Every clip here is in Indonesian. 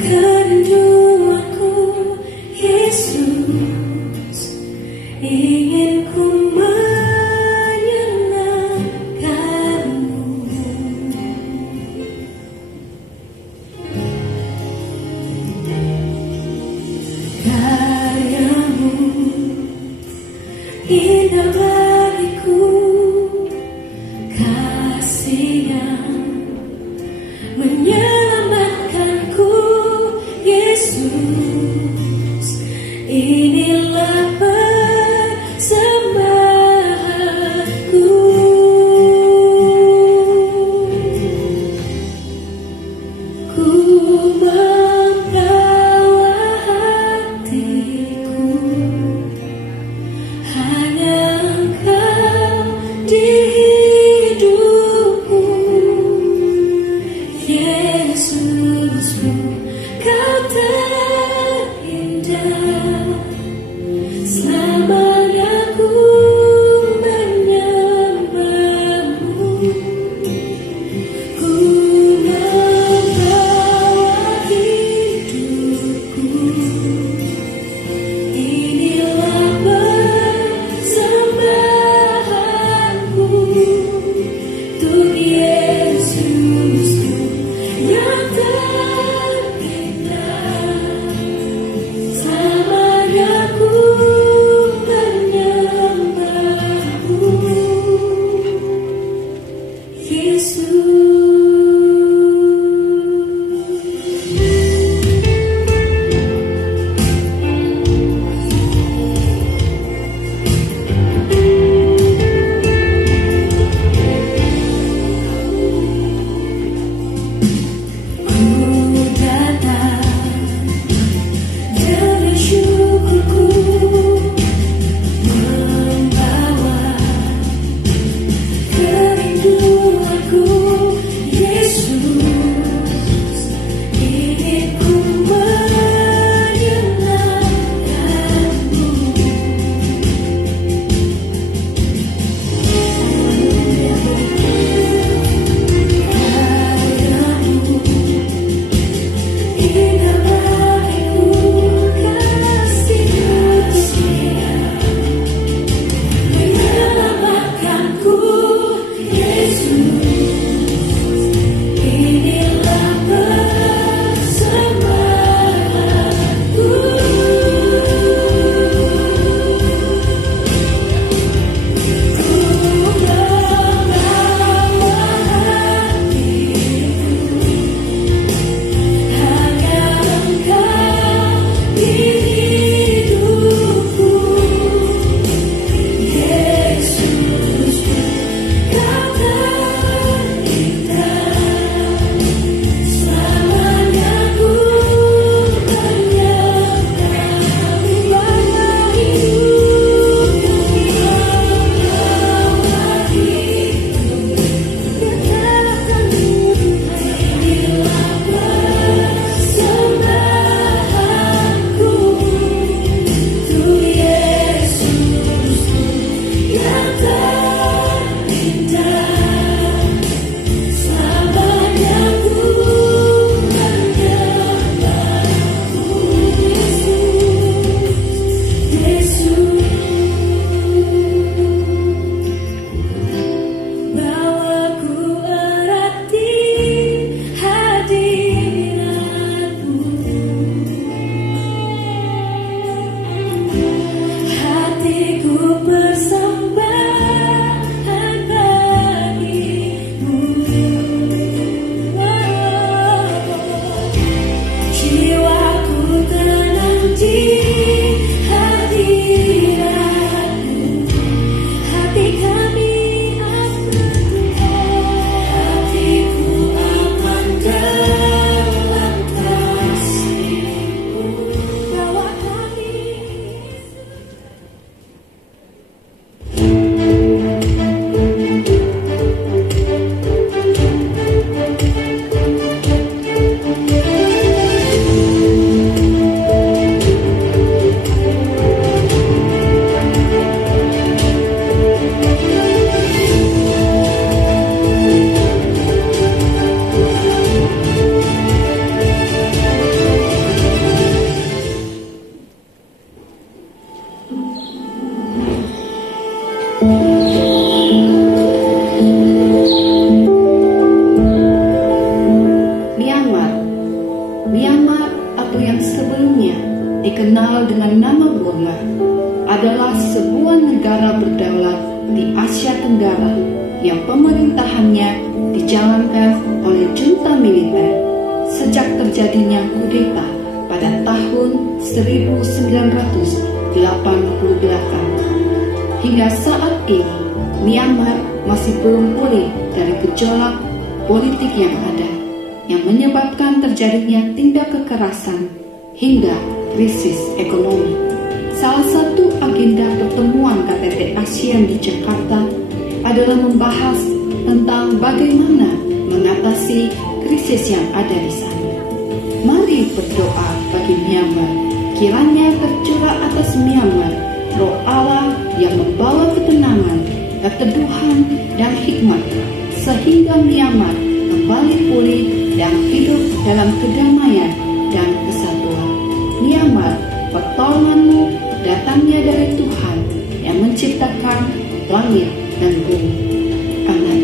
Kerinduanku Yesus, ingin ku menyenangkanmu. Karyamu indah bagiku, kasih-Nya menyelamatkanku. Yesus, inilah persembahanku. Ku membawa hatiku, hanya Engkau di hidupku. Yesusku, Kau terindah, selamanya ku menyembahmu. Ku membawa hidupku, inilah persembahanku untuk Yesusku yang terindah, selamanya ku menyembahmu. Yesus. Hanya Myanmar atau yang sebelumnya dikenal dengan nama Burma adalah sebuah negara berdaulat di Asia Tenggara yang pemerintahannya dijalankan oleh junta militer sejak terjadinya kudeta pada tahun 1988. Hingga saat ini, Myanmar masih belum pulih dari gejolak politik yang ada, yang menyebabkan terjadinya tindak kekerasan hingga krisis ekonomi. Salah satu agenda pertemuan KTT ASEAN di Jakarta adalah membahas tentang bagaimana mengatasi krisis yang ada di sana. Mari berdoa bagi Myanmar, kiranya tercurah atas Myanmar roh Allah yang membawa ketenangan, keteduhan, dan hikmat, sehingga Myanmar kembali pulih dan hidup dalam kedamaian dan kesatuan. Myanmar, pertolonganmu datangnya dari Tuhan yang menciptakan langit dan bumi. Amin.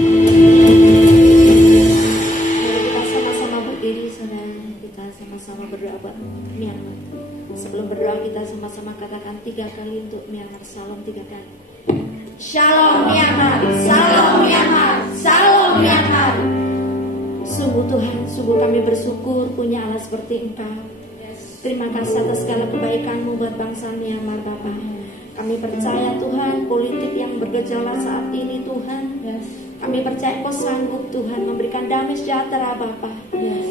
Kita sama-sama berdiri, saudara. Kita sama-sama berdoa buat Myanmar. Sebelum berdoa kita sama-sama katakan 3 kali untuk Myanmar. Salam 3 kali. Shalom Myanmar, Salam Myanmar, Salam Myanmar. Sungguh Tuhan, sungguh kami bersyukur punya Allah seperti Engkau. Terima kasih atas segala kebaikan-Mu buat bangsa Myanmar, Bapa. Kami percaya Tuhan, politik yang bergejolak saat ini Tuhan, kami percaya Kau sanggup Tuhan memberikan damai sejahtera Bapa.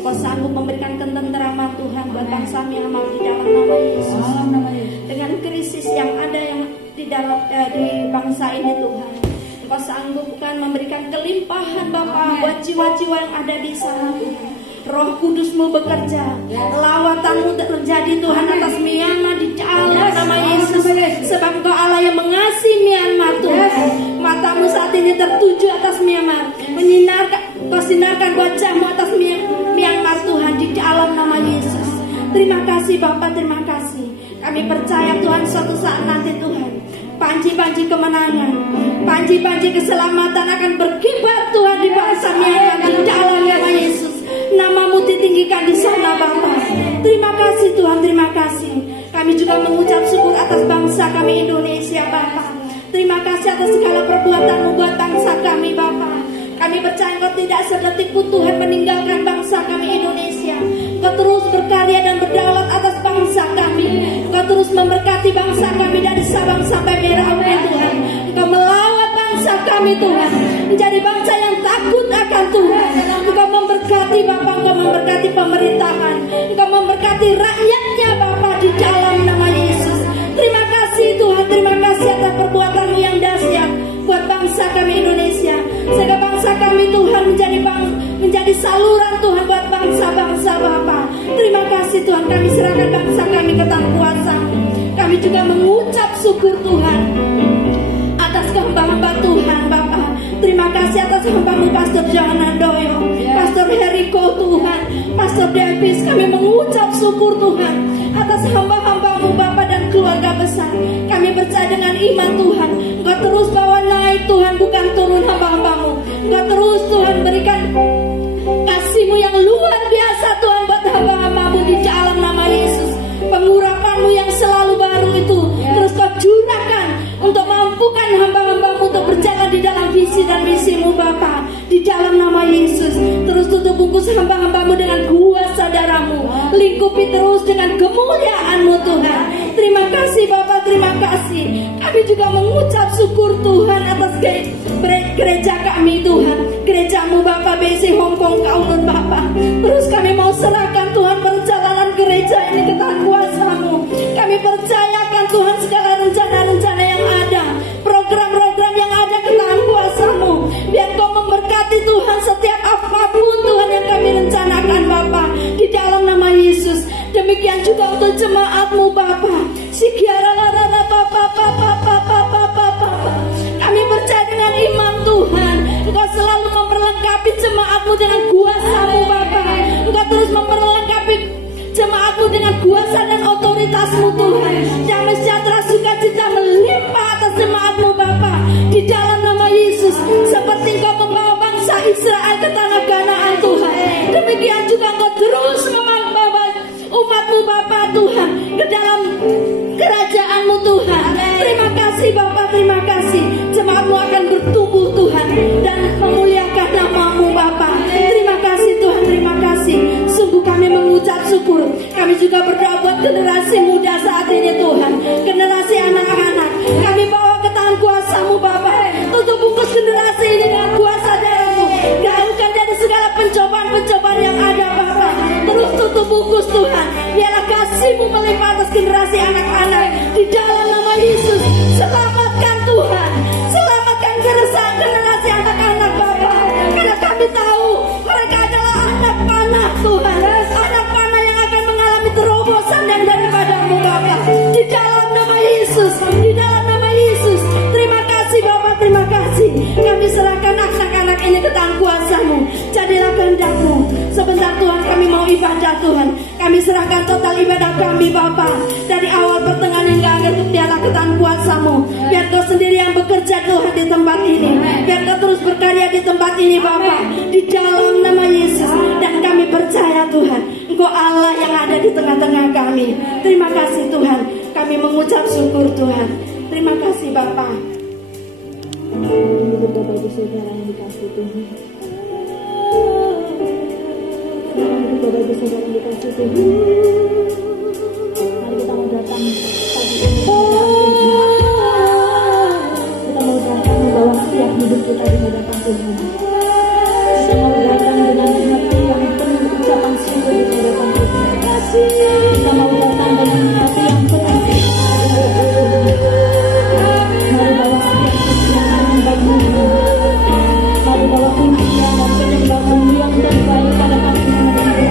Kau sanggup memberikan ketenteraman Tuhan buat bangsa Myanmar di dalam nama Yesus. Dengan krisis yang ada yang di dalam di bangsa ini Tuhan, Kau sanggup bukan memberikan kelimpahan Bapa buat jiwa-jiwa yang ada di sana Tuhan. Roh Kudus-Mu bekerja, lawatan-Mu terjadi Tuhan atas Myanmar di dalam nama Yesus. Sebab Kau Allah yang mengasihi Myanmar Tuhan. Mata-Mu saat ini tertuju atas Myanmar, Kau sinarkan wajah-Mu atas Myanmar Tuhan di dalam nama Yesus. Terima kasih Bapa, terima kasih. Kami percaya Tuhan suatu saat nanti Tuhan, panji-panji kemenangan, panji-panji keselamatan akan berkibar Tuhan di bangsa Myanmar di dalam nama Yesus. Nama-Mu ditinggikan di sana Bapa. Terima kasih Tuhan, terima kasih. Kami juga mengucap syukur atas bangsa kami Indonesia Bapa. Terima kasih atas segala perbuatan-Mu buat bangsa kami Bapa. Kami percaya Kau tidak sedetik pun Tuhan meninggalkan bangsa kami Indonesia. Kau terus berkarya dan berdaulat atas bangsa kami. Kau terus memberkati bangsa kami dari Sabang sampai Merauke Tuhan. Kau melawat bangsa kami Tuhan menjadi bangsa yang takut akan Tuhan. Engkau memberkati Bapa, Engkau memberkati pemerintahan, Engkau memberkati rakyatnya Bapa di dalam nama Yesus. Terima kasih Tuhan, terima kasih atas perbuatan-Mu yang dahsyat buat bangsa kami Indonesia. Sehingga bangsa kami Tuhan menjadi saluran Tuhan buat bangsa-bangsa Bapa. Terima kasih Tuhan, kami serahkan bangsa kami ke tangan kuasa-Mu. Kami juga mengucap syukur Tuhan atas hamba-hamba Tuhan Bapa. Terima kasih atas hamba-Mu Pastor Johan Handoyo, Pastor Heriko Tuhan, Pastor Davis. Kami mengucap syukur Tuhan atas hamba-hamba-Mu Bapa dan keluarga besar. Kami percaya dengan iman Tuhan, Engkau terus bawa naik Tuhan, bukan turun hamba-hamba-Mu. Engkau terus Tuhan berikan kasih-Mu yang luar biasa Tuhan buat hamba-hamba-Mu di dalam nama Yesus. Pengurapan-Mu yang selalu baru itu terus Kau curahkan untuk mampukan hamba-hamba-Mu untuk berjalan di dalam visi dan misi-Mu Bapa di dalam nama Yesus. Terus tutup bungkus hamba-hamba-Mu dengan kuasa darah-Mu, lingkupi terus dengan kemuliaan-Mu Tuhan. Terima kasih Bapa, terima kasih. Kami juga mengucap syukur Tuhan atas gereja kami Tuhan, gereja-Mu Bapa BC Hong Kong Kowloon Bapa. Terus kami mau serahkan Tuhan perjalanan gereja ini ke tangan kuasa-Mu. Kami percayakan Tuhan segala rencana-rencana yang ada, program-program yang ada ke tangan kuasa-Mu. Biar Kau memberkati Tuhan setiap apapun Tuhan yang kami rencanakan Bapa di dalam nama Yesus. Demikian juga untuk jemaat-Mu Bapa. Kami percaya dengan iman Tuhan, Engkau selalu memperlengkapi jemaat-Mu dengan kuasa-Mu Bapa. Engkau terus memperlengkapi jemaat-Mu dengan kuasa dan otoritas-Mu Tuhan. Damai sejahtera sukacita melimpah atas jemaat-Mu Bapa di dalam nama Yesus. Seperti Engkau membawa bangsa Israel ke tanah Kanaan Tuhan, demikian juga Engkau terus membawa Tuhan ke dalam kerajaan-Mu Tuhan. Terima kasih Bapa, terima kasih. Jemaat-Mu akan bertumbuh Tuhan dan memuliakan nama-Mu Bapa. Terima kasih Tuhan, terima kasih. Sungguh kami mengucap syukur. Kami juga berdoa buat generasi muda saat ini Tuhan, generasi anak-anak. Kami bawa ke tangan kuasa-Mu Bapa. Tutup bungkus generasi ini dengan kuasa darah-Mu. Gaulkan dari segala pencobaan-pencobaan yang ada Bapa. Terus tutup bungkus Tuhan. Biarlah kasih-Mu melimpah atas generasi anak-anak di dalam nama Yesus. Selamatkan Tuhan, selamatkan generasi anak-anak Bapa. Karena kami tahu mereka adalah anak panah Tuhan, anak panah yang akan mengalami terobosan yang daripada-Mu Bapa. Di dalam nama Yesus, di dalam nama Yesus. Terima kasih Bapa, terima kasih. Kami serahkan anak-anak ini ke tangan kuasa-Mu. Jadilah kehendak-Mu. Sebentar Tuhan kami mau ibadah Tuhan. Kami serahkan total ibadah kami Bapa. Dari awal pertengahan hingga akhir biarlah ke tangan kuasa-Mu. Biar Kau sendiri yang bekerja Tuhan di tempat ini. Biar Kau terus berkarya di tempat ini Bapa. Di dalam nama Yesus. Dan kami percaya Tuhan, Engkau Allah yang ada di tengah-tengah kami. Terima kasih Tuhan. Kami mengucap syukur Tuhan. Terima kasih Bapa. Bapak Ibu Saudara yang dikasih Tuhan. Bapak Ibu Saudara yang dikasih Tuhan. Mari kita mau datang pagi ini. Kita mau datang membawa setiap hidup kita di hadapan Tuhan. Kita mau datang dengan hati yang penuh ucapan syukur di hadapan Tuhan. Kita mau datang dengan hati yang penuh. Mari bawa setiap yang menyembah-Mu. Mari bawa pujian dan penyembah-Mu yang terbaik pada kami. Kasih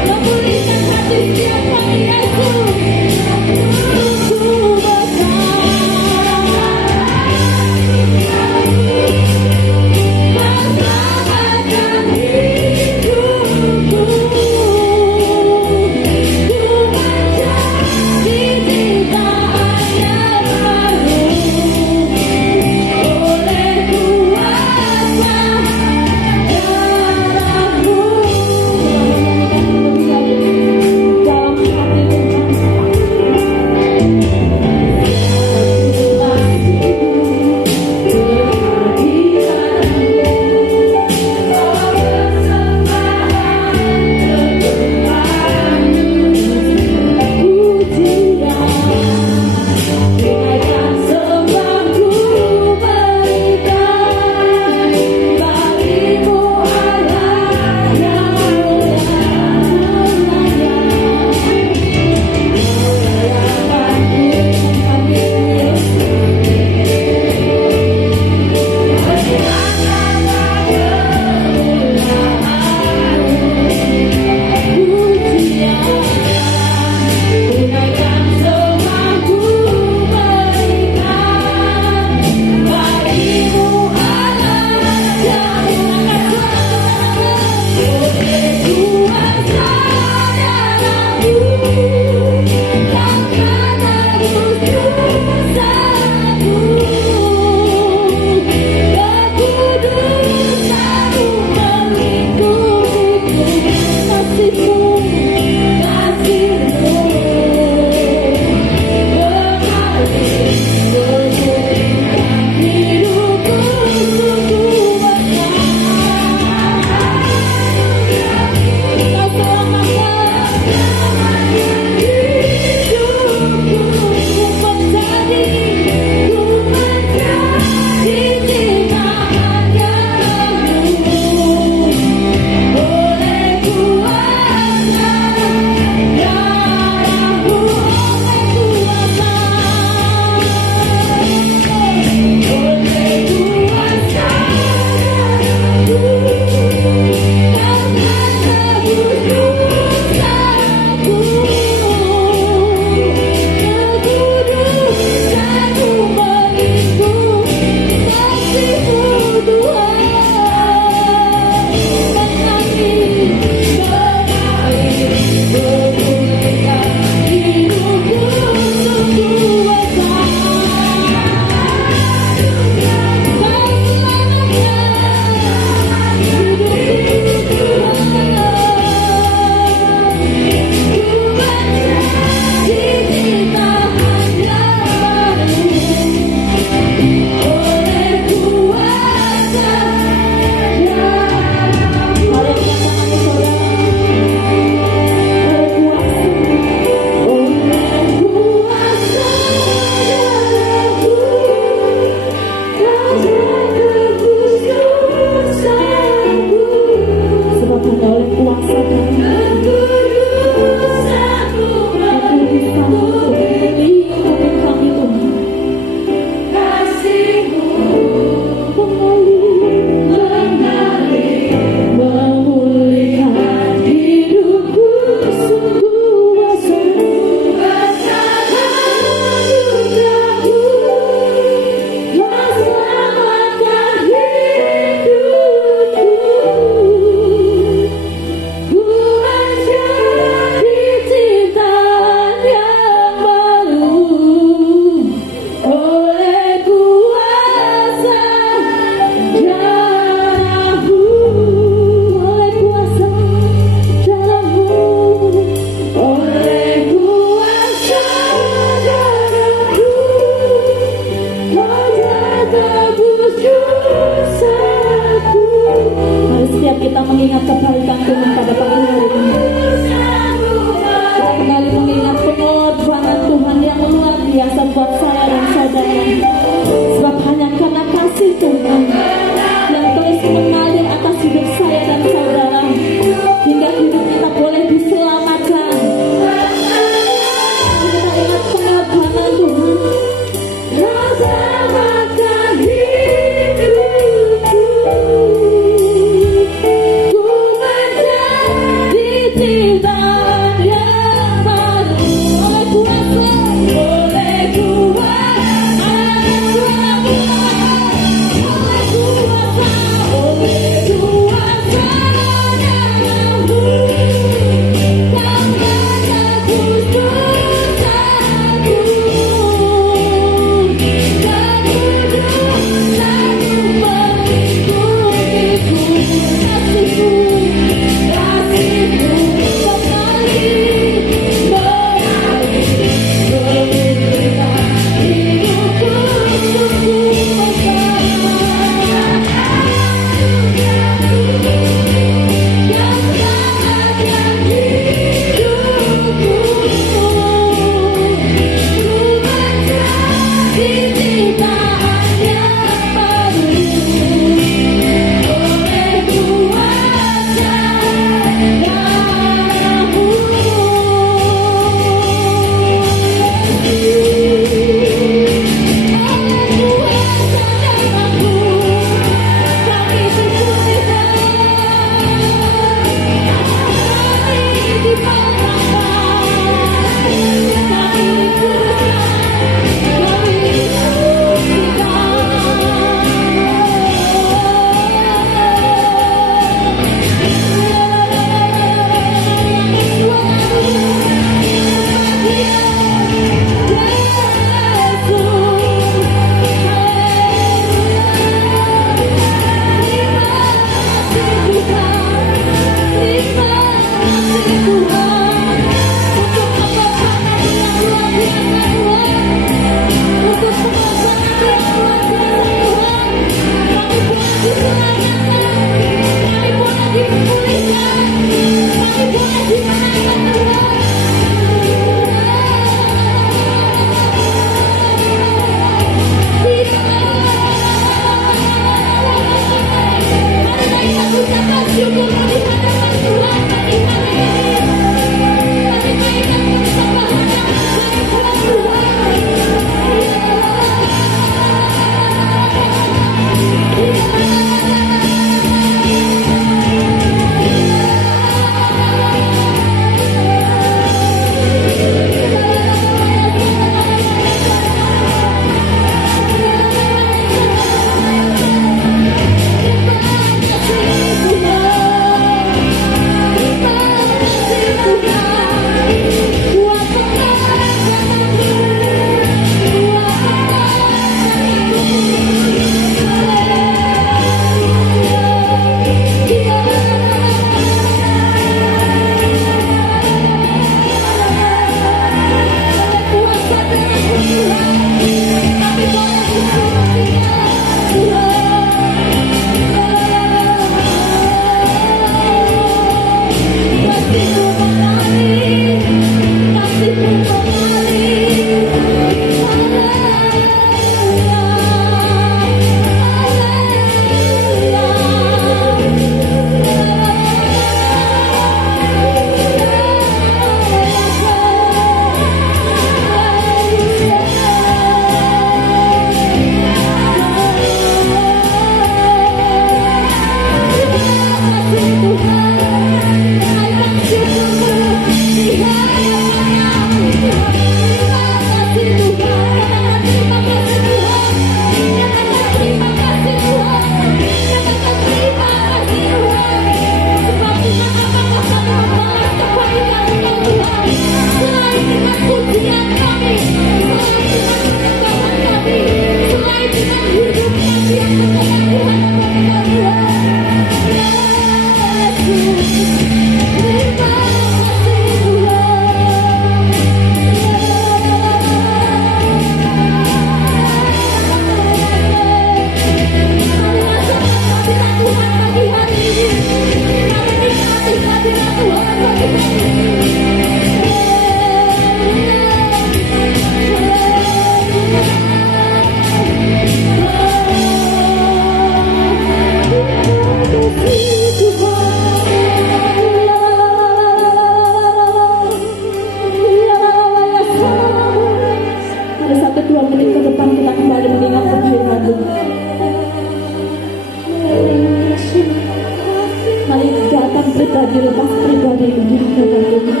lepas pribadi di hadapan Tuhan.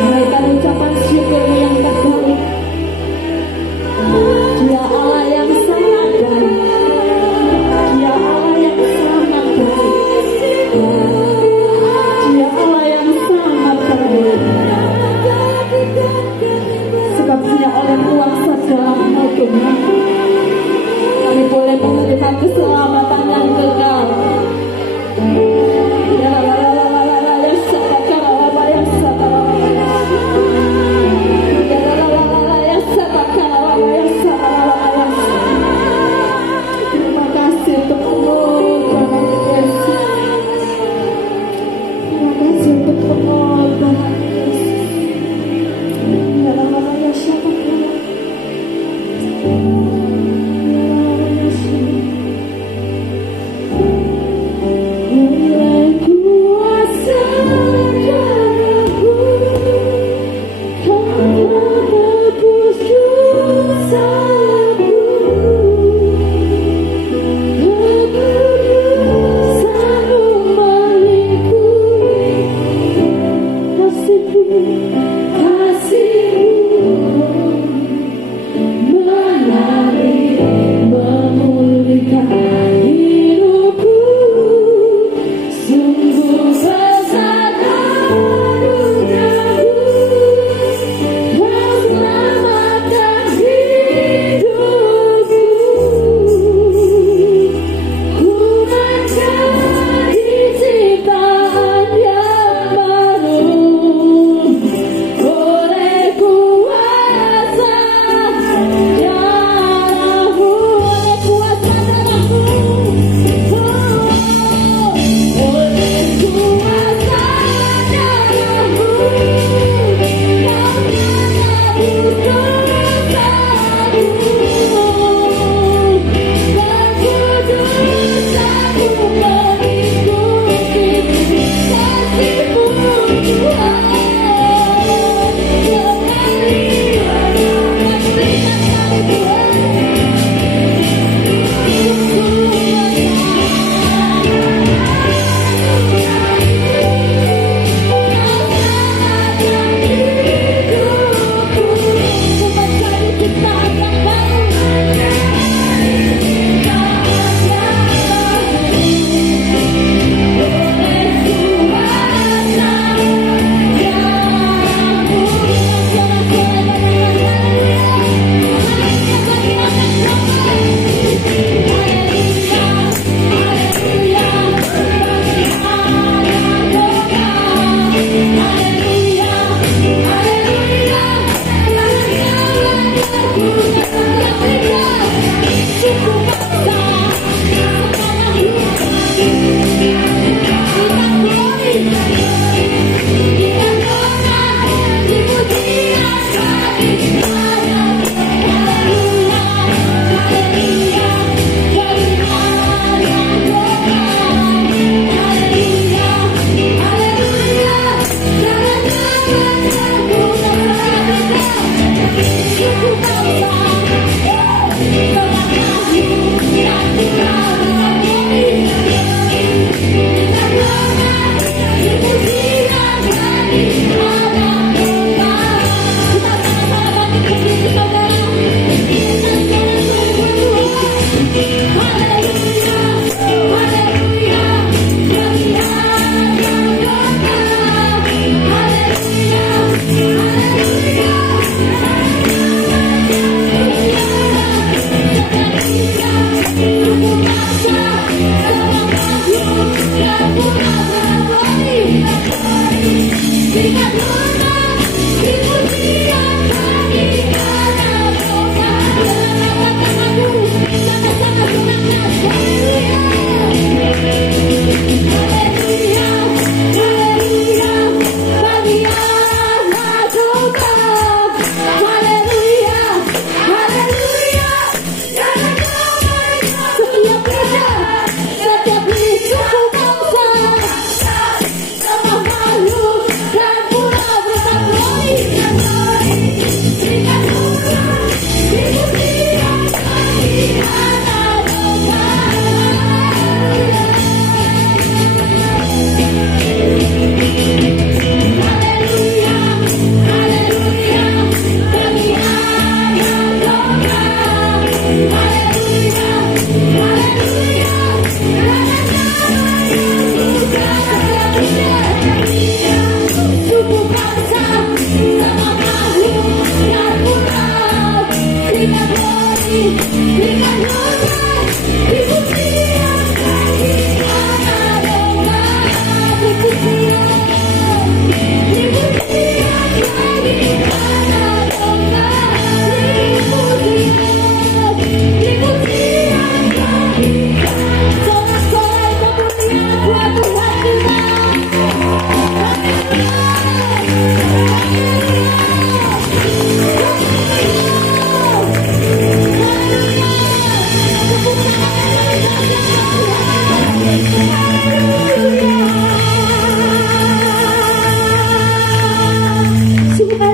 Naikkan ucapan syukur yang terbaik. Dia Allah yang sangat baik. Dia Allah yang sangat baik. Dia Allah yang sangat baik. Sebab hanya oleh kuasa dalam hidupnya kami boleh menerima keselamatan yang kekal. Ya, la, la, la, la, la.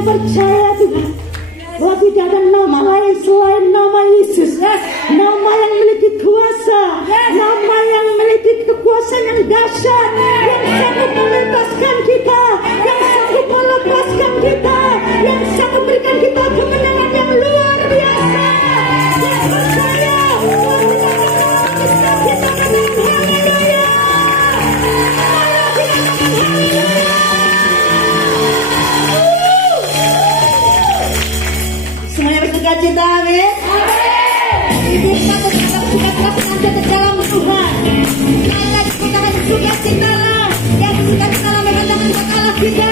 Percaya Tuhan bahwa tidak ada nama lain selain nama Yesus, nama yang memiliki kuasa, nama yang memiliki kekuasaan yang dahsyat, yang sanggup melepaskan kita, yang sanggup melepaskan kita, yang sanggup berikan kita kemenangan yang luar biasa. Yang percaya kita menang, haleluya. Semuanya bersuka cita, amin. Ibu kata kita bersuka cita senantiasa di dalam Tuhan. Kita akan bersuka cita lah. Yang bersuka cita lah memang jangan buat Allah kita.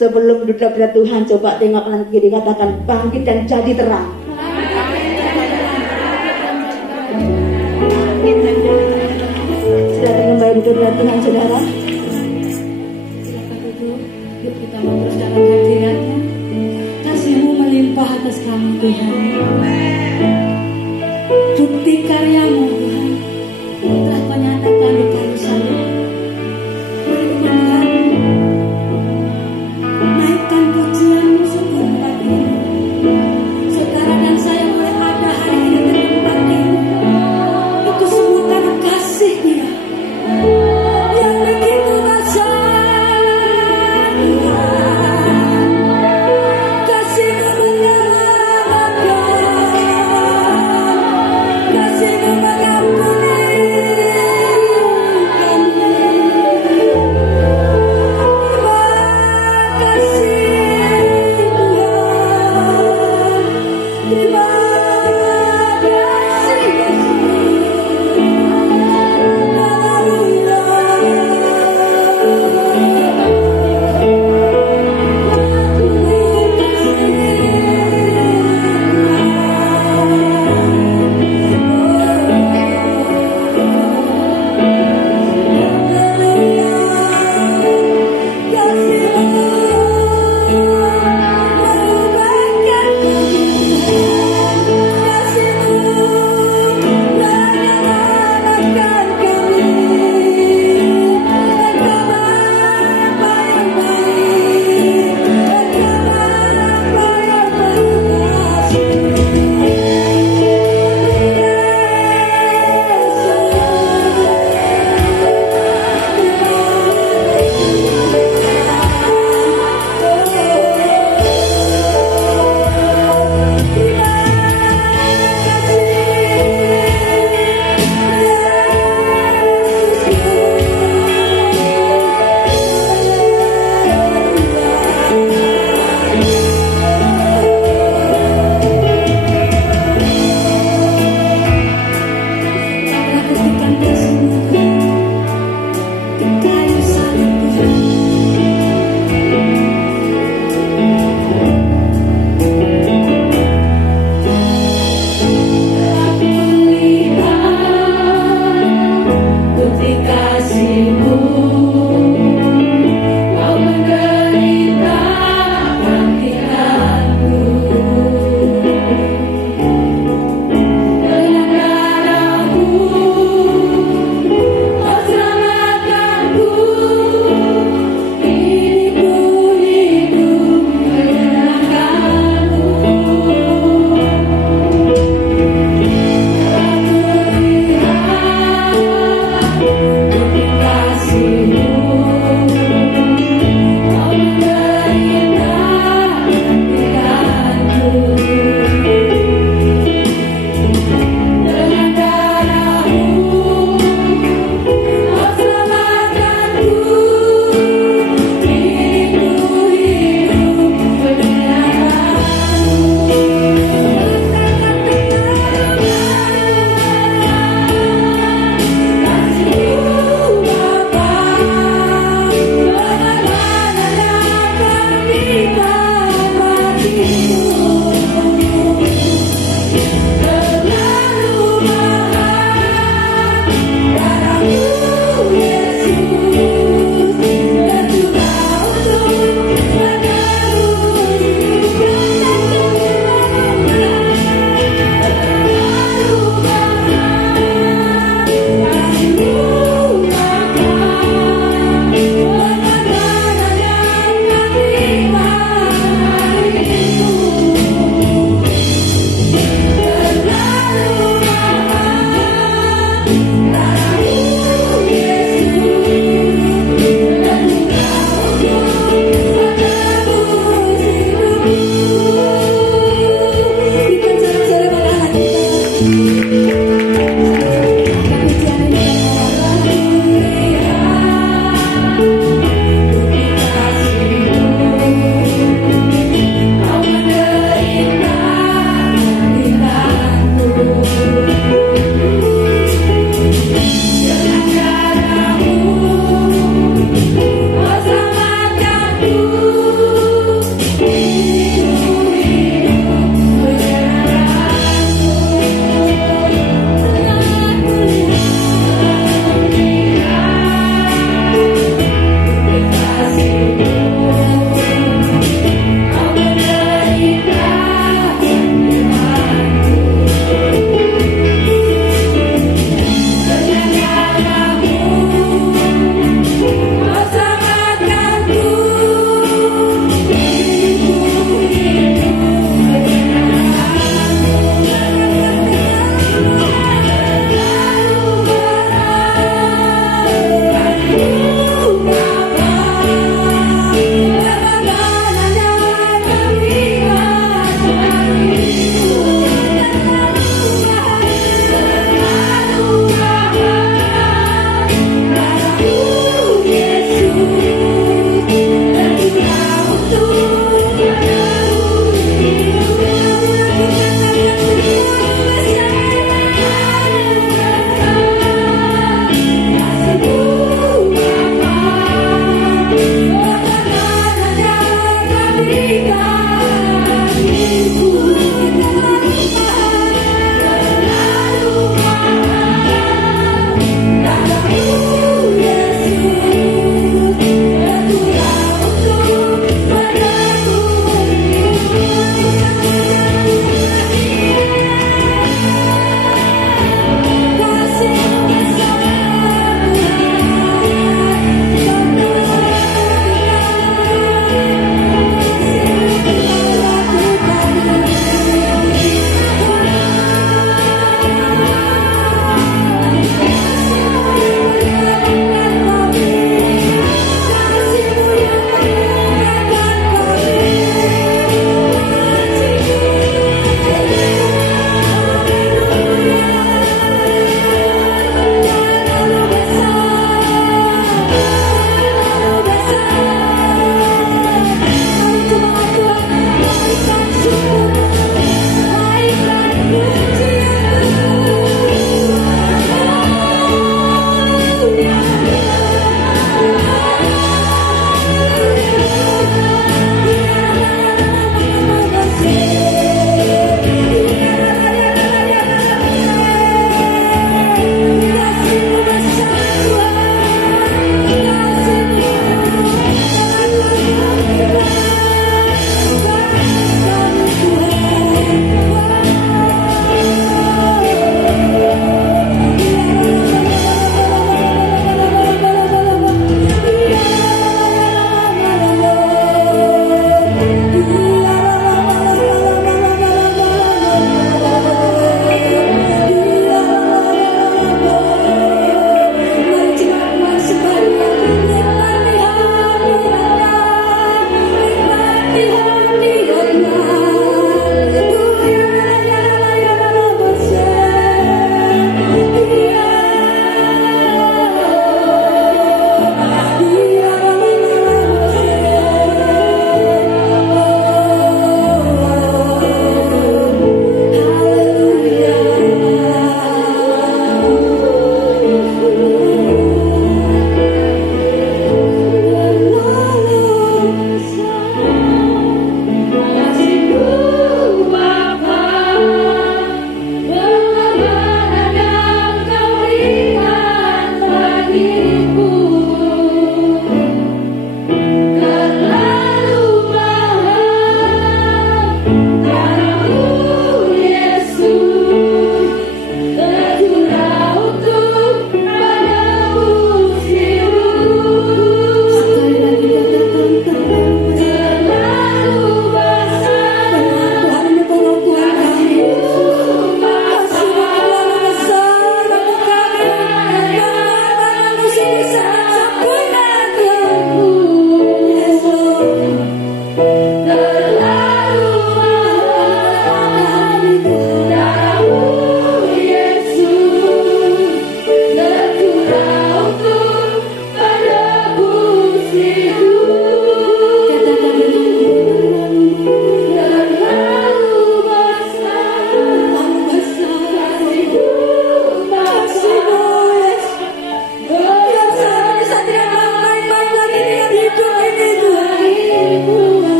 Sebelum duduk pada Tuhan, coba tengok kanan kiri, katakan bangkit dan jadi terang. Sudah kembali duduk pada Tuhan, saudara. Silakan duduk. Yuk kita mau terus dalam hadirat-Nya. Kasih-Mu melimpah atas kami, Tuhan.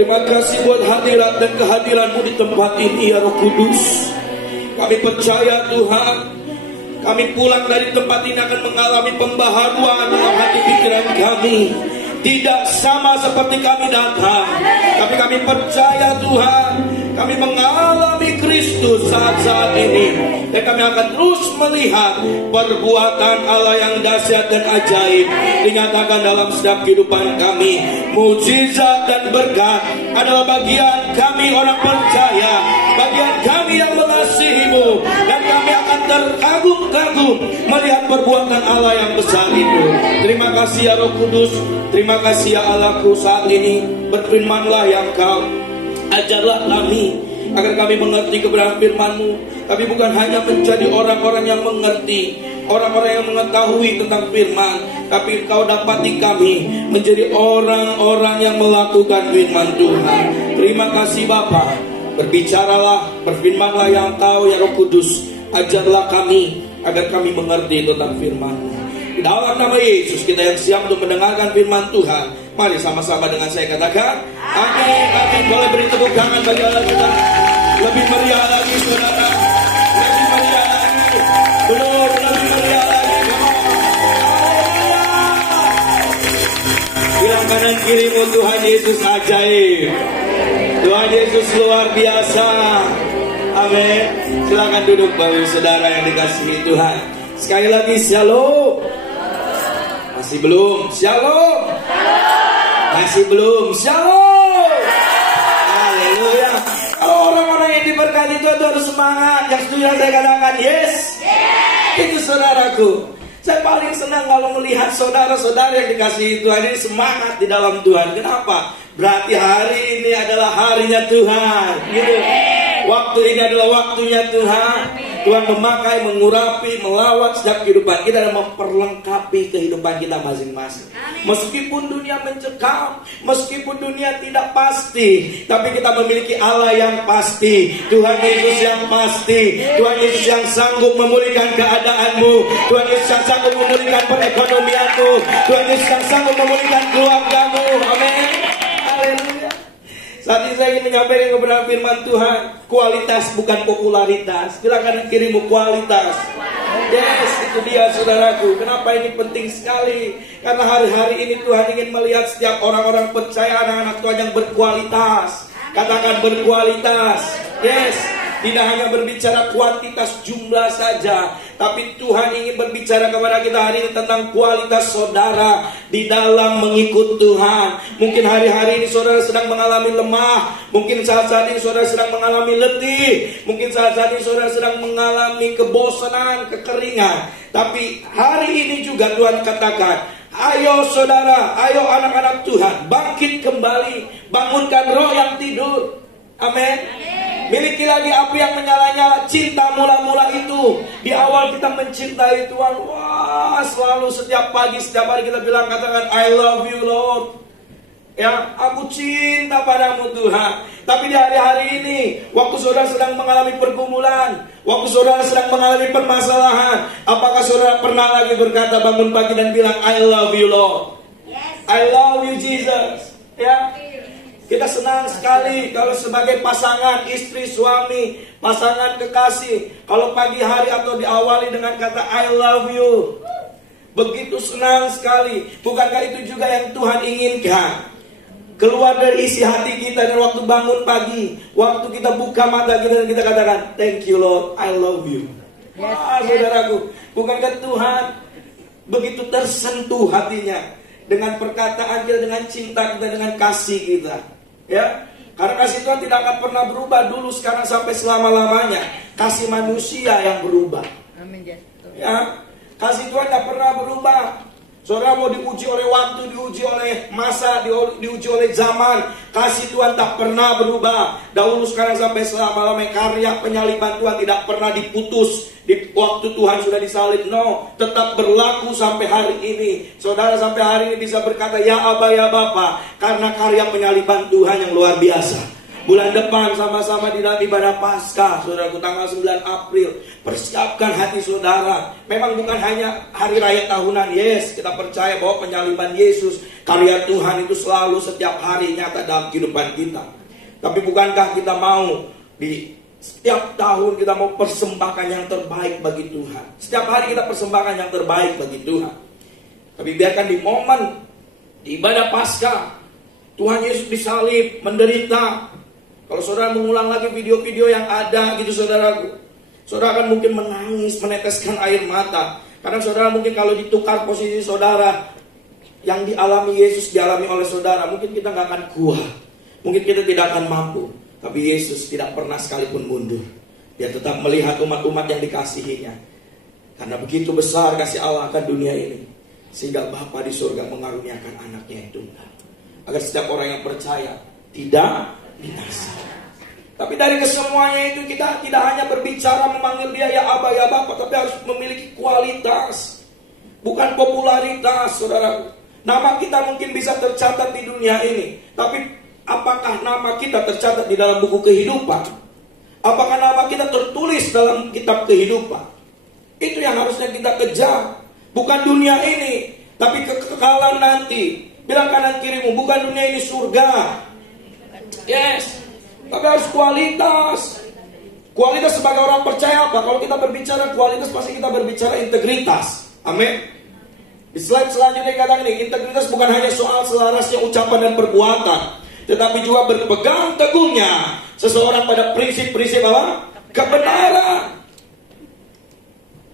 Terima kasih buat hadirat dan kehadiran-Mu di tempat ini, ya Roh Kudus. Kami percaya Tuhan, kami pulang dari tempat ini akan mengalami pembaharuan dalam hati pikiran kami. Tidak sama seperti kami datang, tapi kami percaya Tuhan, kami mengalami Kristus saat-saat ini. Dan kami akan terus melihat perbuatan Allah yang dahsyat dan ajaib dinyatakan dalam setiap kehidupan kami. Mujizat dan berkat adalah bagian kami orang percaya, bagian kami yang mengasihi-Mu. Dan kami akan terkagum-kagum melihat perbuatan Allah yang besar itu. Terima kasih ya Roh Kudus. Terima kasih ya Allahku, saat ini berfirmanlah yang Kau. Ajarlah kami agar kami mengerti kebenaran firman-Mu. Tapi bukan hanya menjadi orang-orang yang mengerti, orang-orang yang mengetahui tentang firman, tapi Kau dapati kami menjadi orang-orang yang melakukan firman Tuhan. Terima kasih Bapa. Berbicaralah, berfirmanlah yang Kau ya Roh Kudus. Ajarlah kami agar kami mengerti tentang firman-Mu. Di dalam nama Yesus kita yang siap untuk mendengarkan firman Tuhan, mari sama-sama dengan saya katakan amin, amin. Boleh beri tepuk tangan bagi Allah kita. Lebih meriah lagi saudara, lebih meriah lagi, belum lebih meriah lagi. Bilang kanan kirimu, Tuhan Yesus ajaib, Tuhan Yesus luar biasa. Amin. Silakan duduk Bapak Saudara yang dikasihi Tuhan. Sekali lagi shalom. Masih belum shalom. Masih belum shalom. Haleluya. Kalau orang-orang yang diberkati itu harus semangat. Yang setuju saya katakan yes. Itu saudaraku. Saya paling senang kalau melihat saudara-saudara yang dikasihi Tuhan ini semangat di dalam Tuhan. Kenapa? Berarti hari ini adalah harinya Tuhan. Gitu. Waktu ini adalah waktunya Tuhan. Tuhan memakai, mengurapi, melawat setiap kehidupan kita dan memperlengkapi kehidupan kita masing-masing. Meskipun dunia mencekam, meskipun dunia tidak pasti, tapi kita memiliki Allah yang pasti, Tuhan Yesus yang pasti, Tuhan Yesus yang sanggup memulihkan keadaanmu, Tuhan Yesus yang sanggup memulihkan perekonomianmu, Tuhan Yesus yang sanggup memulihkan keluargamu. Amin. Haleluya. Saat ini saya ingin menyampaikan kebenaran firman Tuhan. Kualitas bukan popularitas. Silakan kirimu kualitas. Yes, itu dia saudaraku. Kenapa ini penting sekali? Karena hari-hari ini Tuhan ingin melihat setiap orang-orang percaya, anak-anak Tuhan yang berkualitas. Katakan berkualitas. Yes. Tidak hanya berbicara kuantitas jumlah saja, tapi Tuhan ingin berbicara kepada kita hari ini tentang kualitas saudara di dalam mengikut Tuhan. Mungkin hari-hari ini saudara sedang mengalami lemah, mungkin saat-saat ini saudara sedang mengalami letih, mungkin saat-saat ini saudara sedang mengalami kebosanan, kekeringan. Tapi hari ini juga Tuhan katakan, ayo saudara, ayo anak-anak Tuhan, bangkit kembali, bangunkan roh yang tidur. Amin. Miliki lagi api yang menyala-nyala. Cinta mula-mula itu. Di awal kita mencintai Tuhan, wah, selalu setiap pagi, setiap hari kita bilang, katakan I love you Lord. Ya, aku cinta padamu Tuhan. Tapi di hari-hari ini, waktu saudara sedang mengalami pergumulan, waktu saudara sedang mengalami permasalahan, apakah saudara pernah lagi berkata bangun pagi dan bilang I love you Lord? I love you Jesus. Ya. Kita senang sekali kalau sebagai pasangan istri suami, pasangan kekasih, kalau pagi hari atau diawali dengan kata I love you. Begitu senang sekali. Bukankah itu juga yang Tuhan inginkan? Keluar dari isi hati kita dan waktu bangun pagi, waktu kita buka mata kita dan kita katakan thank you Lord, I love you. Wah, saudaraku, bukankah Tuhan begitu tersentuh hatinya dengan perkataan kita, dengan cinta kita, dengan kasih kita? Ya, karena kasih Tuhan tidak akan pernah berubah dulu, sekarang sampai selama-lamanya. Kasih manusia yang berubah. Amin. Ya, kasih Tuhan tidak pernah berubah. Saudara mau diuji oleh waktu, diuji oleh masa, diuji oleh zaman, kasih Tuhan tak pernah berubah. Dahulu, sekarang, sampai selama-lamanya. Karya penyaliban Tuhan tidak pernah diputus di waktu Tuhan sudah disalib. No, tetap berlaku sampai hari ini. Saudara sampai hari ini bisa berkata ya Aba ya Bapa, karena karya penyaliban Tuhan yang luar biasa. Bulan depan sama-sama di dalam ibadah Paskah, saudaraku, tanggal 9 April. Persiapkan hati saudara. Memang bukan hanya hari raya tahunan. Yes, kita percaya bahwa penyaliban Yesus, karya Tuhan itu selalu setiap hari nyata dalam kehidupan kita. Tapi bukankah kita mau di setiap tahun kita mau persembahkan yang terbaik bagi Tuhan. Setiap hari kita persembahkan yang terbaik bagi Tuhan. Tapi biarkan di momen di ibadah Paskah, Tuhan Yesus disalib, menderita. Kalau saudara mengulang lagi video-video yang ada gitu saudaraku, saudara akan mungkin menangis, meneteskan air mata. Karena saudara mungkin kalau ditukar posisi saudara, yang dialami Yesus dialami oleh saudara, mungkin kita gak akan kuat. Mungkin kita tidak akan mampu. Tapi Yesus tidak pernah sekalipun mundur. Dia tetap melihat umat-umat yang dikasihinya. Karena begitu besar kasih Allah akan dunia ini, sehingga Bapa di surga mengaruniakan anaknya yang tunggal, agar setiap orang yang percaya tidak binasa. Tapi dari kesemuanya itu kita tidak hanya berbicara memanggil dia ya Aba ya Bapa, tapi harus memiliki kualitas, bukan popularitas, saudara. Nama kita mungkin bisa tercatat di dunia ini, tapi apakah nama kita tercatat di dalam buku kehidupan? Apakah nama kita tertulis dalam kitab kehidupan? Itu yang harusnya kita kejar. Bukan dunia ini, tapi kekekalan nanti. Bilang kanan kirimu, bukan dunia ini surga. Yes, tapi harus kualitas. Kualitas sebagai orang percaya apa? Kalau kita berbicara kualitas, pasti kita berbicara integritas. Amin. Di slide selanjutnya katakan ini, integritas bukan hanya soal selarasnya ucapan dan perbuatan, tetapi juga berpegang teguhnya seseorang pada prinsip-prinsip apa? Kebenaran.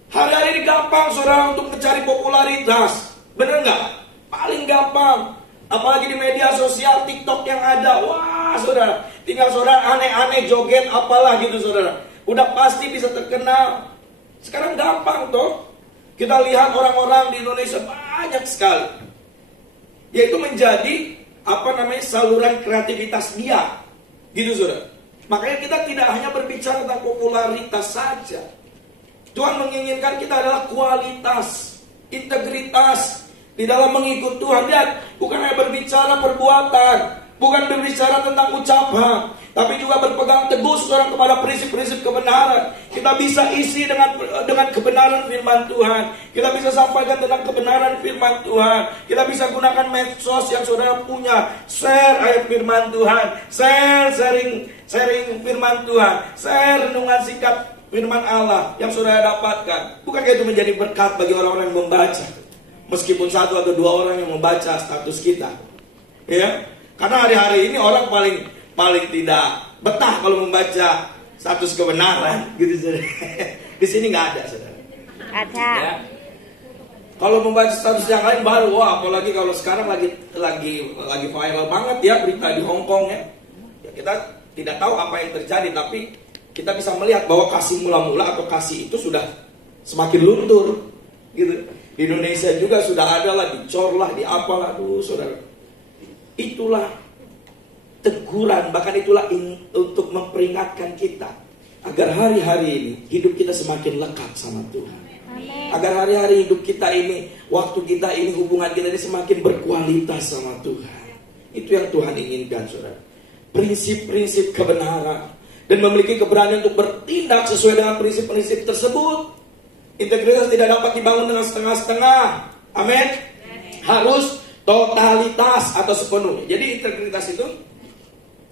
Hari-hari ini gampang saudara untuk mencari popularitas. Bener nggak? Paling gampang. Apalagi di media sosial, TikTok yang ada. Wah saudara, tinggal saudara aneh-aneh joget apalah gitu saudara, udah pasti bisa terkenal. Sekarang gampang toh. Kita lihat orang-orang di Indonesia banyak sekali. Yaitu menjadi saluran kreativitas dia. Gitu saudara. Makanya kita tidak hanya berbicara tentang popularitas saja. Tuhan menginginkan kita adalah kualitas, integritas di dalam mengikut Tuhan. Lihat, bukan hanya berbicara perbuatan, bukan berbicara tentang ucapan, tapi juga berpegang teguh seorang kepada prinsip-prinsip kebenaran. Kita bisa isi dengan kebenaran firman Tuhan. Kita bisa sampaikan tentang kebenaran firman Tuhan. Kita bisa gunakan medsos yang saudara punya, share ayat firman Tuhan, sharing firman Tuhan, share renungan singkat firman Allah yang saudara dapatkan. Bukankah itu menjadi berkat bagi orang-orang yang membaca? Meskipun 1 atau 2 orang yang membaca status kita, ya, karena hari-hari ini orang paling tidak betah kalau membaca status kebenaran, gitu saudara. Di sini nggak ada, saudara. Ada. Ya. Kalau membaca status yang lain baru, wah, apalagi kalau sekarang lagi viral banget ya berita di Hong Kong ya. Ya kita tidak tahu apa yang terjadi, tapi kita bisa melihat bahwa kasih mula-mula atau kasih itu sudah semakin luntur, gitu. Di Indonesia juga sudah ada lah, dicor lah, di apalah, saudara. Itulah teguran, bahkan itulah untuk memperingatkan kita agar hari-hari ini hidup kita semakin lekat sama Tuhan. Amen. Agar hari-hari hidup kita ini, waktu kita ini, hubungan kita ini semakin berkualitas sama Tuhan. Itu yang Tuhan inginkan, saudara. Prinsip-prinsip kebenaran dan memiliki keberanian untuk bertindak sesuai dengan prinsip-prinsip tersebut. Integritas tidak dapat dibangun dengan setengah-setengah. Amin. Harus totalitas atau sepenuhnya. Jadi integritas itu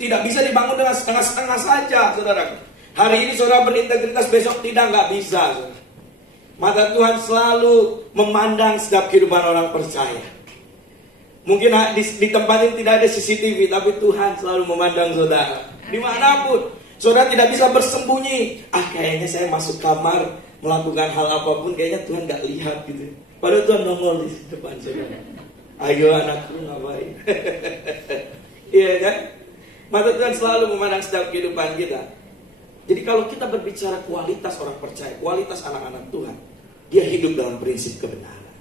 tidak bisa dibangun dengan setengah-setengah saja, saudara. Hari ini saudara berintegritas, besok nggak bisa, saudara. Mata Tuhan selalu memandang setiap kehidupan orang percaya. Mungkin di tempat ini tidak ada CCTV, tapi Tuhan selalu memandang saudara. Dimanapun, saudara tidak bisa bersembunyi. Kayaknya saya masuk kamar melakukan hal apapun, kayaknya Tuhan gak lihat gitu. Padahal Tuhan nongol di depan saudara. Ayo anakku ngapain? Iya kan? Mata Tuhan selalu memandang setiap kehidupan kita. Jadi kalau kita berbicara kualitas orang percaya, kualitas anak-anak Tuhan, dia hidup dalam prinsip kebenaran.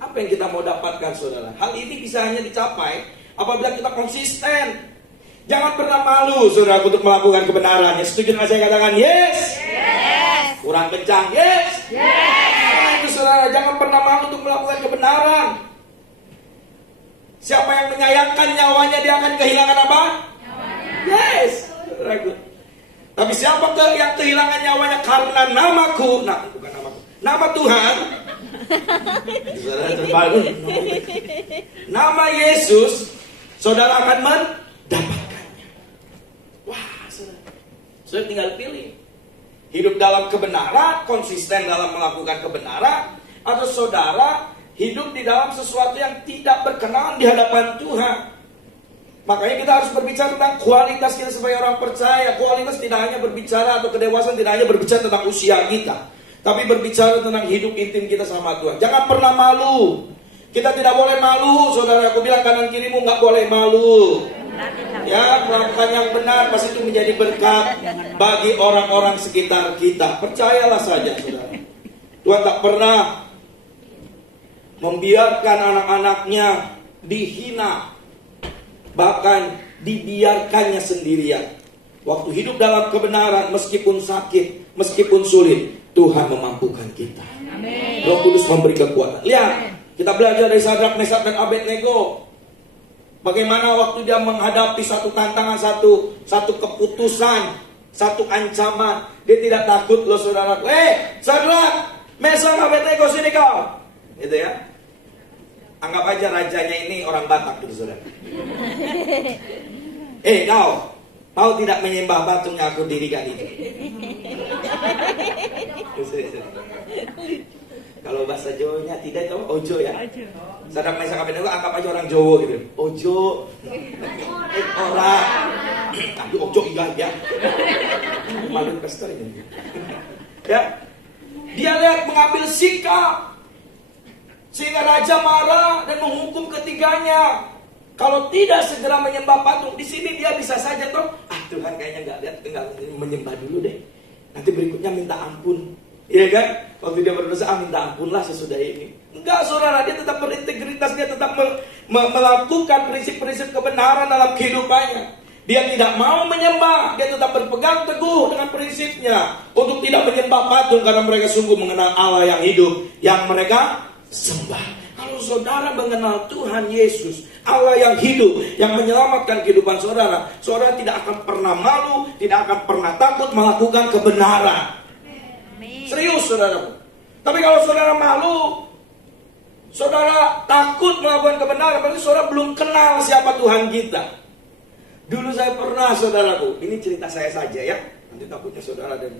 Apa yang kita mau dapatkan, saudara? Hal ini bisa hanya dicapai apabila kita konsisten. Jangan pernah malu, saudara, untuk melakukan kebenaran. Yang setuju dengan saya katakan yes. Yes. Kurang kencang, yes. Yes. Itu saudara, jangan pernah malu untuk melakukan kebenaran. Siapa yang menyayangkan nyawanya, dia akan kehilangan apa? Yes, saudaraku. Tapi siapa yang kehilangan nyawanya karena namaku? Nah, bukan namaku. Nama Tuhan. Saudara terbangun. Nama Yesus, saudara akan mendapatkannya. Wah, saudara. Saudara tinggal pilih. Hidup dalam kebenaran, konsisten dalam melakukan kebenaran, atau saudara hidup di dalam sesuatu yang tidak berkenan di hadapan Tuhan. Makanya kita harus berbicara tentang kualitas kita sebagai orang percaya. Kualitas tidak hanya berbicara, atau kedewasaan tidak hanya berbicara tentang usia kita, tapi berbicara tentang hidup intim kita sama Tuhan. Jangan pernah malu. Kita tidak boleh malu, saudara. Aku bilang kanan kirimu nggak boleh malu. Ya, melakukan yang benar pasti itu menjadi berkat bagi orang-orang sekitar kita. Percayalah saja, saudara. Tuhan tak pernah membiarkan anak-anaknya dihina, bahkan dibiarkannya sendirian. Waktu hidup dalam kebenaran, meskipun sakit, meskipun sulit, Tuhan memampukan kita. Amin. Roh Kudus memberi kekuatan. Lihat, kita belajar dari Sadrak, Mesak, dan Abednego. Bagaimana waktu dia menghadapi satu tantangan, satu keputusan, satu ancaman, dia tidak takut loh, saudara. Sadrak, Mesak, Abednego, sini kau. Gitu ya. Anggap aja rajanya ini orang Batak gitu, saudara. Kau tidak menyembah batu yang aku dirikan itu. Kalau bahasa Jawanya tidak, itu ojo ya. Sadrak, Mesak, Abednego anggap aja orang Jawa gitu. Ojo. Orang. Tapi ojo iya ya. Malu pester ini. Ya. Dia lihat mengambil sikap, sehingga raja marah dan menghukum ketiganya. Kalau tidak segera menyembah patung, di sini dia bisa saja toh, Tuhan kayaknya nggak menyembah dulu deh. Nanti berikutnya minta ampun, iya kan? Waktu dia berdosa, minta ampunlah sesudah ini. Enggak, saudara, dia tetap berintegritas, dia tetap melakukan prinsip-prinsip kebenaran dalam kehidupannya. Dia tidak mau menyembah, dia tetap berpegang teguh dengan prinsipnya untuk tidak menyembah patung, karena mereka sungguh mengenal Allah yang hidup yang mereka sembah. Kalau saudara mengenal Tuhan Yesus, Allah yang hidup, yang menyelamatkan kehidupan saudara, saudara tidak akan pernah malu, tidak akan pernah takut melakukan kebenaran. Serius, saudara. Tapi kalau saudara malu, saudara takut melakukan kebenaran, berarti saudara belum kenal siapa Tuhan kita. Dulu saya pernah, saudaraku, ini cerita saya saja ya, nanti takutnya saudara dan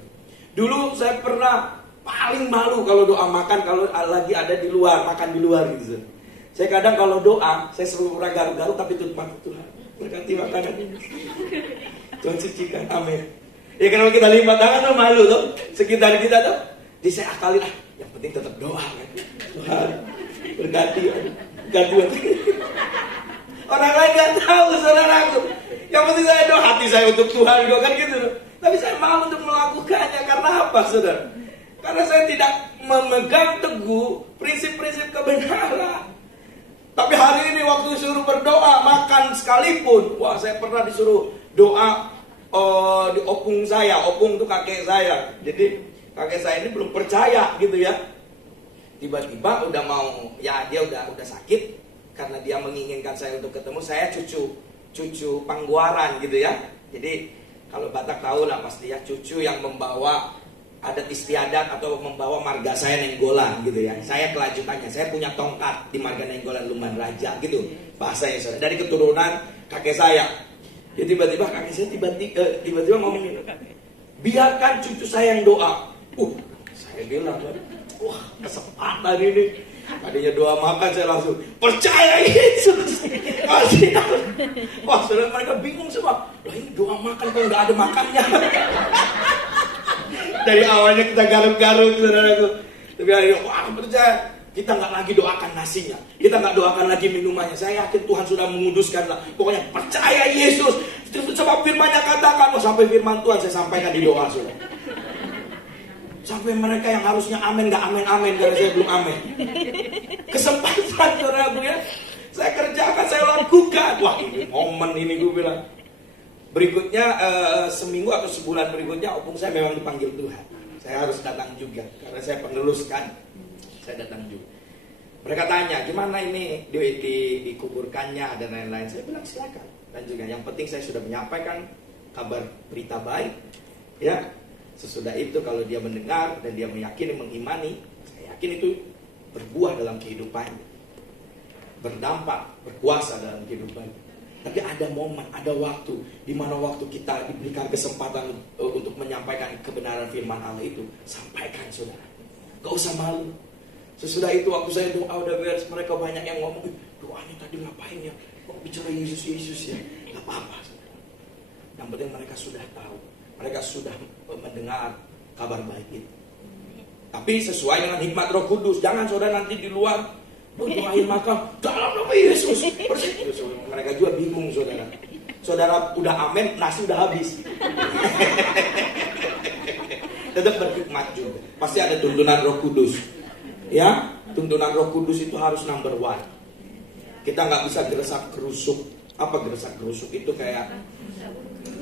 dulu saya pernah paling malu kalau doa makan, kalau lagi ada di luar, makan di luar gitu. Saya kadang kalau doa, saya selalu pernah garuk-garuk tapi tutup mata, Tuhan berkati makanan ini, Tuhan sucikan, amin. Ya kalau kita lipat tangan tuh malu tuh, sekitar kita tuh, jadi saya akali lah, yang penting tetap doa kan. Tuhan berkati, orang lain gak tahu, saudaraku. Yang penting saya doa, hati saya untuk Tuhan kan gitu. Tapi saya malu untuk melakukannya, karena apa, saudara? Karena saya tidak memegang teguh prinsip-prinsip kebenaran. Tapi hari ini waktu disuruh berdoa, makan sekalipun, wah saya pernah disuruh doa di opung saya. Opung itu kakek saya. Jadi kakek saya ini belum percaya gitu ya. Tiba-tiba udah mau, ya dia udah sakit, karena dia menginginkan saya untuk ketemu. Saya cucu pangguaran gitu ya. Jadi kalau Batak tahu lah pasti ya, cucu yang membawa adat istiadat atau membawa marga saya Nenggolan gitu ya. Saya kelanjutannya, saya punya tongkat di marga Nenggolan Lumban Raja gitu bahasanya, saudara. Dari keturunan kakek saya. Jadi tiba-tiba kakek saya tiba-tiba ngomong gini, biarkan cucu saya yang doa. Saya bilang, wah kesempatan ini. Tadinya doa makan, saya langsung percaya Yesus. Wah, saudara, mereka bingung semua. Loh, ini doa makan kok nggak ada makannya. Dari awalnya kita garuk-garuk, saudaraku. Tapi akhirnya, wah aku percaya. Kita nggak lagi doakan nasinya, kita nggak doakan lagi minumannya. Saya yakin Tuhan sudah menguduskan lah. Pokoknya percaya Yesus. Sebab firman-Nya katakan, sampai firman Tuhan saya sampaikan di doa, saudara. Sampai mereka yang harusnya amin nggak amin karena saya belum amin. Kesempatan, saudaraku ya. Saya kerjakan, saya lakukan. Wah ini momen ini, gue bilang. Berikutnya seminggu atau sebulan berikutnya opung saya memang dipanggil Tuhan. Saya harus datang juga karena saya penerus kan. Saya datang juga. Mereka tanya gimana ini dikuburkannya dan lain-lain. Saya bilang silakan. Dan juga yang penting saya sudah menyampaikan kabar berita baik. Ya, sesudah itu kalau dia mendengar dan dia meyakini, mengimani, saya yakin itu berbuah dalam kehidupannya, berdampak, berkuasa dalam kehidupannya. Tapi ada momen, ada waktu di mana waktu kita diberikan kesempatan untuk menyampaikan kebenaran firman Allah itu, sampaikan saudara. Gak usah malu. Sesudah itu waktu saya doa udah beres, mereka banyak yang ngomong, doanya tadi ngapain ya? Kok bicara Yesus ya? Gak apa-apa. Yang penting mereka sudah tahu, mereka sudah mendengar kabar baik itu. Tapi sesuai dengan hikmat Roh Kudus. Jangan saudara nanti di luar doain makam dalam nama Yesus. Mereka juga bingung saudara. Saudara udah amin, nasi udah habis. Tetap berhikmat juga. Pasti ada tuntunan Roh Kudus. Ya, tuntunan Roh Kudus itu harus number one. Kita nggak bisa geresak gerusuk. Apa geresak gerusuk itu kayak?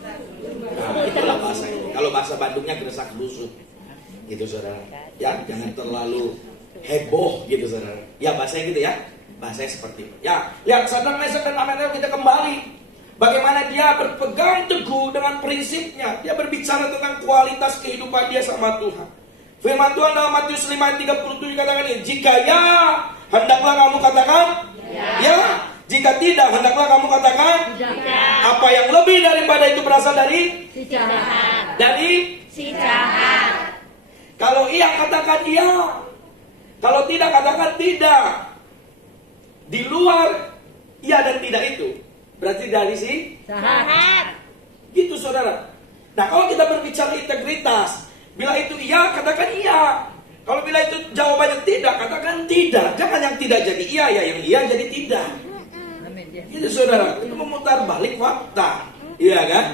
Nah, itulah bahasa ini. Kalau bahasa Bandungnya geresak gerusuk. Gitu saudara. Ya, jangan terlalu heboh gitu saudara. Ya bahasanya gitu ya. Bahasanya seperti itu. Ya, lihat Sadrak Mesek dan Abednego kita kembali. Bagaimana dia berpegang teguh dengan prinsipnya. Dia berbicara tentang kualitas kehidupan dia sama Tuhan. Firman Tuhan dalam Matius 5 ayat 37 katakan ini, jika ya, hendaklah kamu katakan ya. Jika tidak, hendaklah kamu katakan tidak. Apa yang lebih daripada itu berasal dari si jahat. Dari si jahat. Kalau iya, katakan iya. Kalau tidak, katakan tidak. Di luar iya dan tidak itu berarti dari si jahat. Gitu saudara. Nah kalau kita berbicara integritas, bila itu iya, katakan iya. Kalau bila itu jawabannya tidak, katakan tidak. Jangan yang tidak jadi iya, ya yang iya jadi tidak. Gitu saudara, itu memutar balik fakta. Iya kan?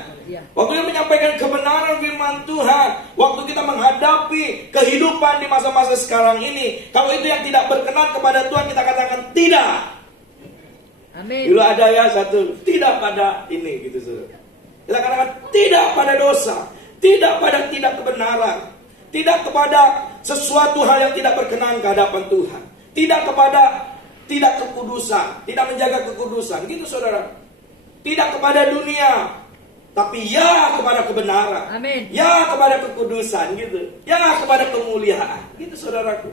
Waktu dia menyampaikan kebenaran firman Tuhan, waktu kita menghadapi kehidupan di masa-masa sekarang ini, kalau itu yang tidak berkenan kepada Tuhan, kita katakan tidak. Amin. Dulu ada ya satu, tidak pada ini gitu saudara. Kita katakan tidak pada dosa, tidak pada tidak kebenaran, tidak kepada sesuatu hal yang tidak berkenan ke hadapan Tuhan, tidak kepada tidak kekudusan, tidak menjaga kekudusan, gitu saudara. Tidak kepada dunia, tapi ya kepada kebenaran. Amin. Ya kepada kekudusan, gitu. Ya kepada kemuliaan, gitu saudaraku.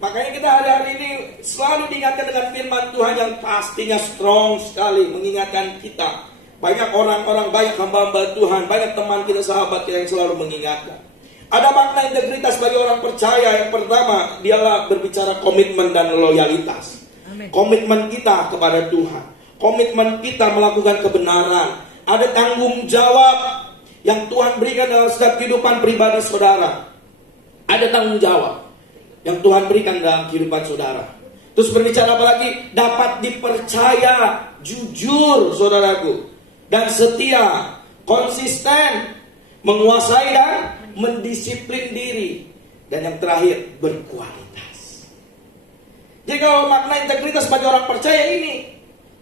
Makanya kita hari-hari ini selalu diingatkan dengan firman Tuhan yang pastinya strong sekali, mengingatkan kita. Banyak orang-orang, banyak hamba-hamba Tuhan, banyak teman kita, sahabat kita yang selalu mengingatkan. Ada makna integritas bagi orang percaya. Yang pertama, dialah berbicara komitmen dan loyalitas. Amin. Komitmen kita kepada Tuhan, komitmen kita melakukan kebenaran. Ada tanggung jawab yang Tuhan berikan dalam setiap kehidupan pribadi saudara. Ada tanggung jawab yang Tuhan berikan dalam kehidupan saudara. Terus berbicara apa lagi? Dapat dipercaya, jujur saudaraku, dan setia, konsisten, menguasai dan mendisiplin diri. Dan yang terakhir, berkualitas. Jadi kalau makna integritas bagi orang percaya ini,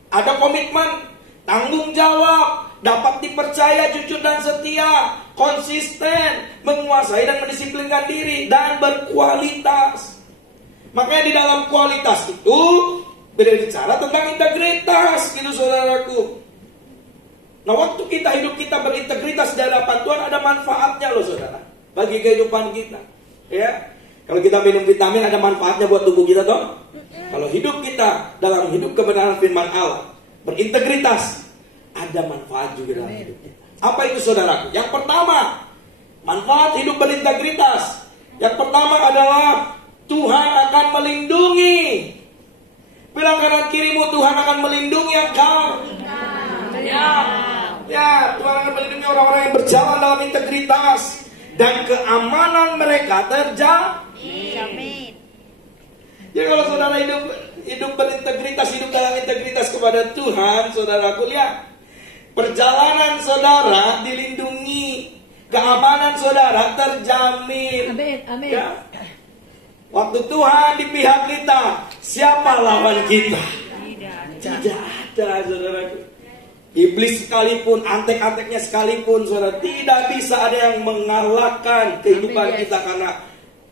ada komitmen, tanggung jawab, dapat dipercaya, jujur dan setia, konsisten, menguasai dan mendisiplinkan diri, dan berkualitas. Makanya di dalam kualitas itu berbicara tentang integritas, gitu saudaraku. Nah waktu kita hidup kita berintegritas di hadapan Tuhan, ada manfaatnya loh saudara, bagi kehidupan kita. Ya, kalau kita minum vitamin ada manfaatnya buat tubuh kita toh. Kalau hidup kita dalam hidup kebenaran firman Allah, berintegritas, ada manfaat juga dalam hidup kita. Apa itu saudaraku? Yang pertama, manfaat hidup berintegritas. Yang pertama adalah Tuhan akan melindungi. Bilang kanan kirimu, Tuhan akan melindungi engkau. Ya, Tuhan akan melindungi orang-orang yang berjalan dalam integritas, dan keamanan mereka terjamin. Jadi kalau saudara hidup berintegritas, hidup dalam integritas kepada Tuhan, saudaraku lihat, perjalanan saudara dilindungi, keamanan saudara terjamin. Amin, amin. Ya. Waktu Tuhan di pihak kita, siapa lawan kita? Tidak ada, saudaraku. Iblis sekalipun, antek-anteknya sekalipun, saudara, tidak bisa ada yang mengalahkan kehidupan kita, karena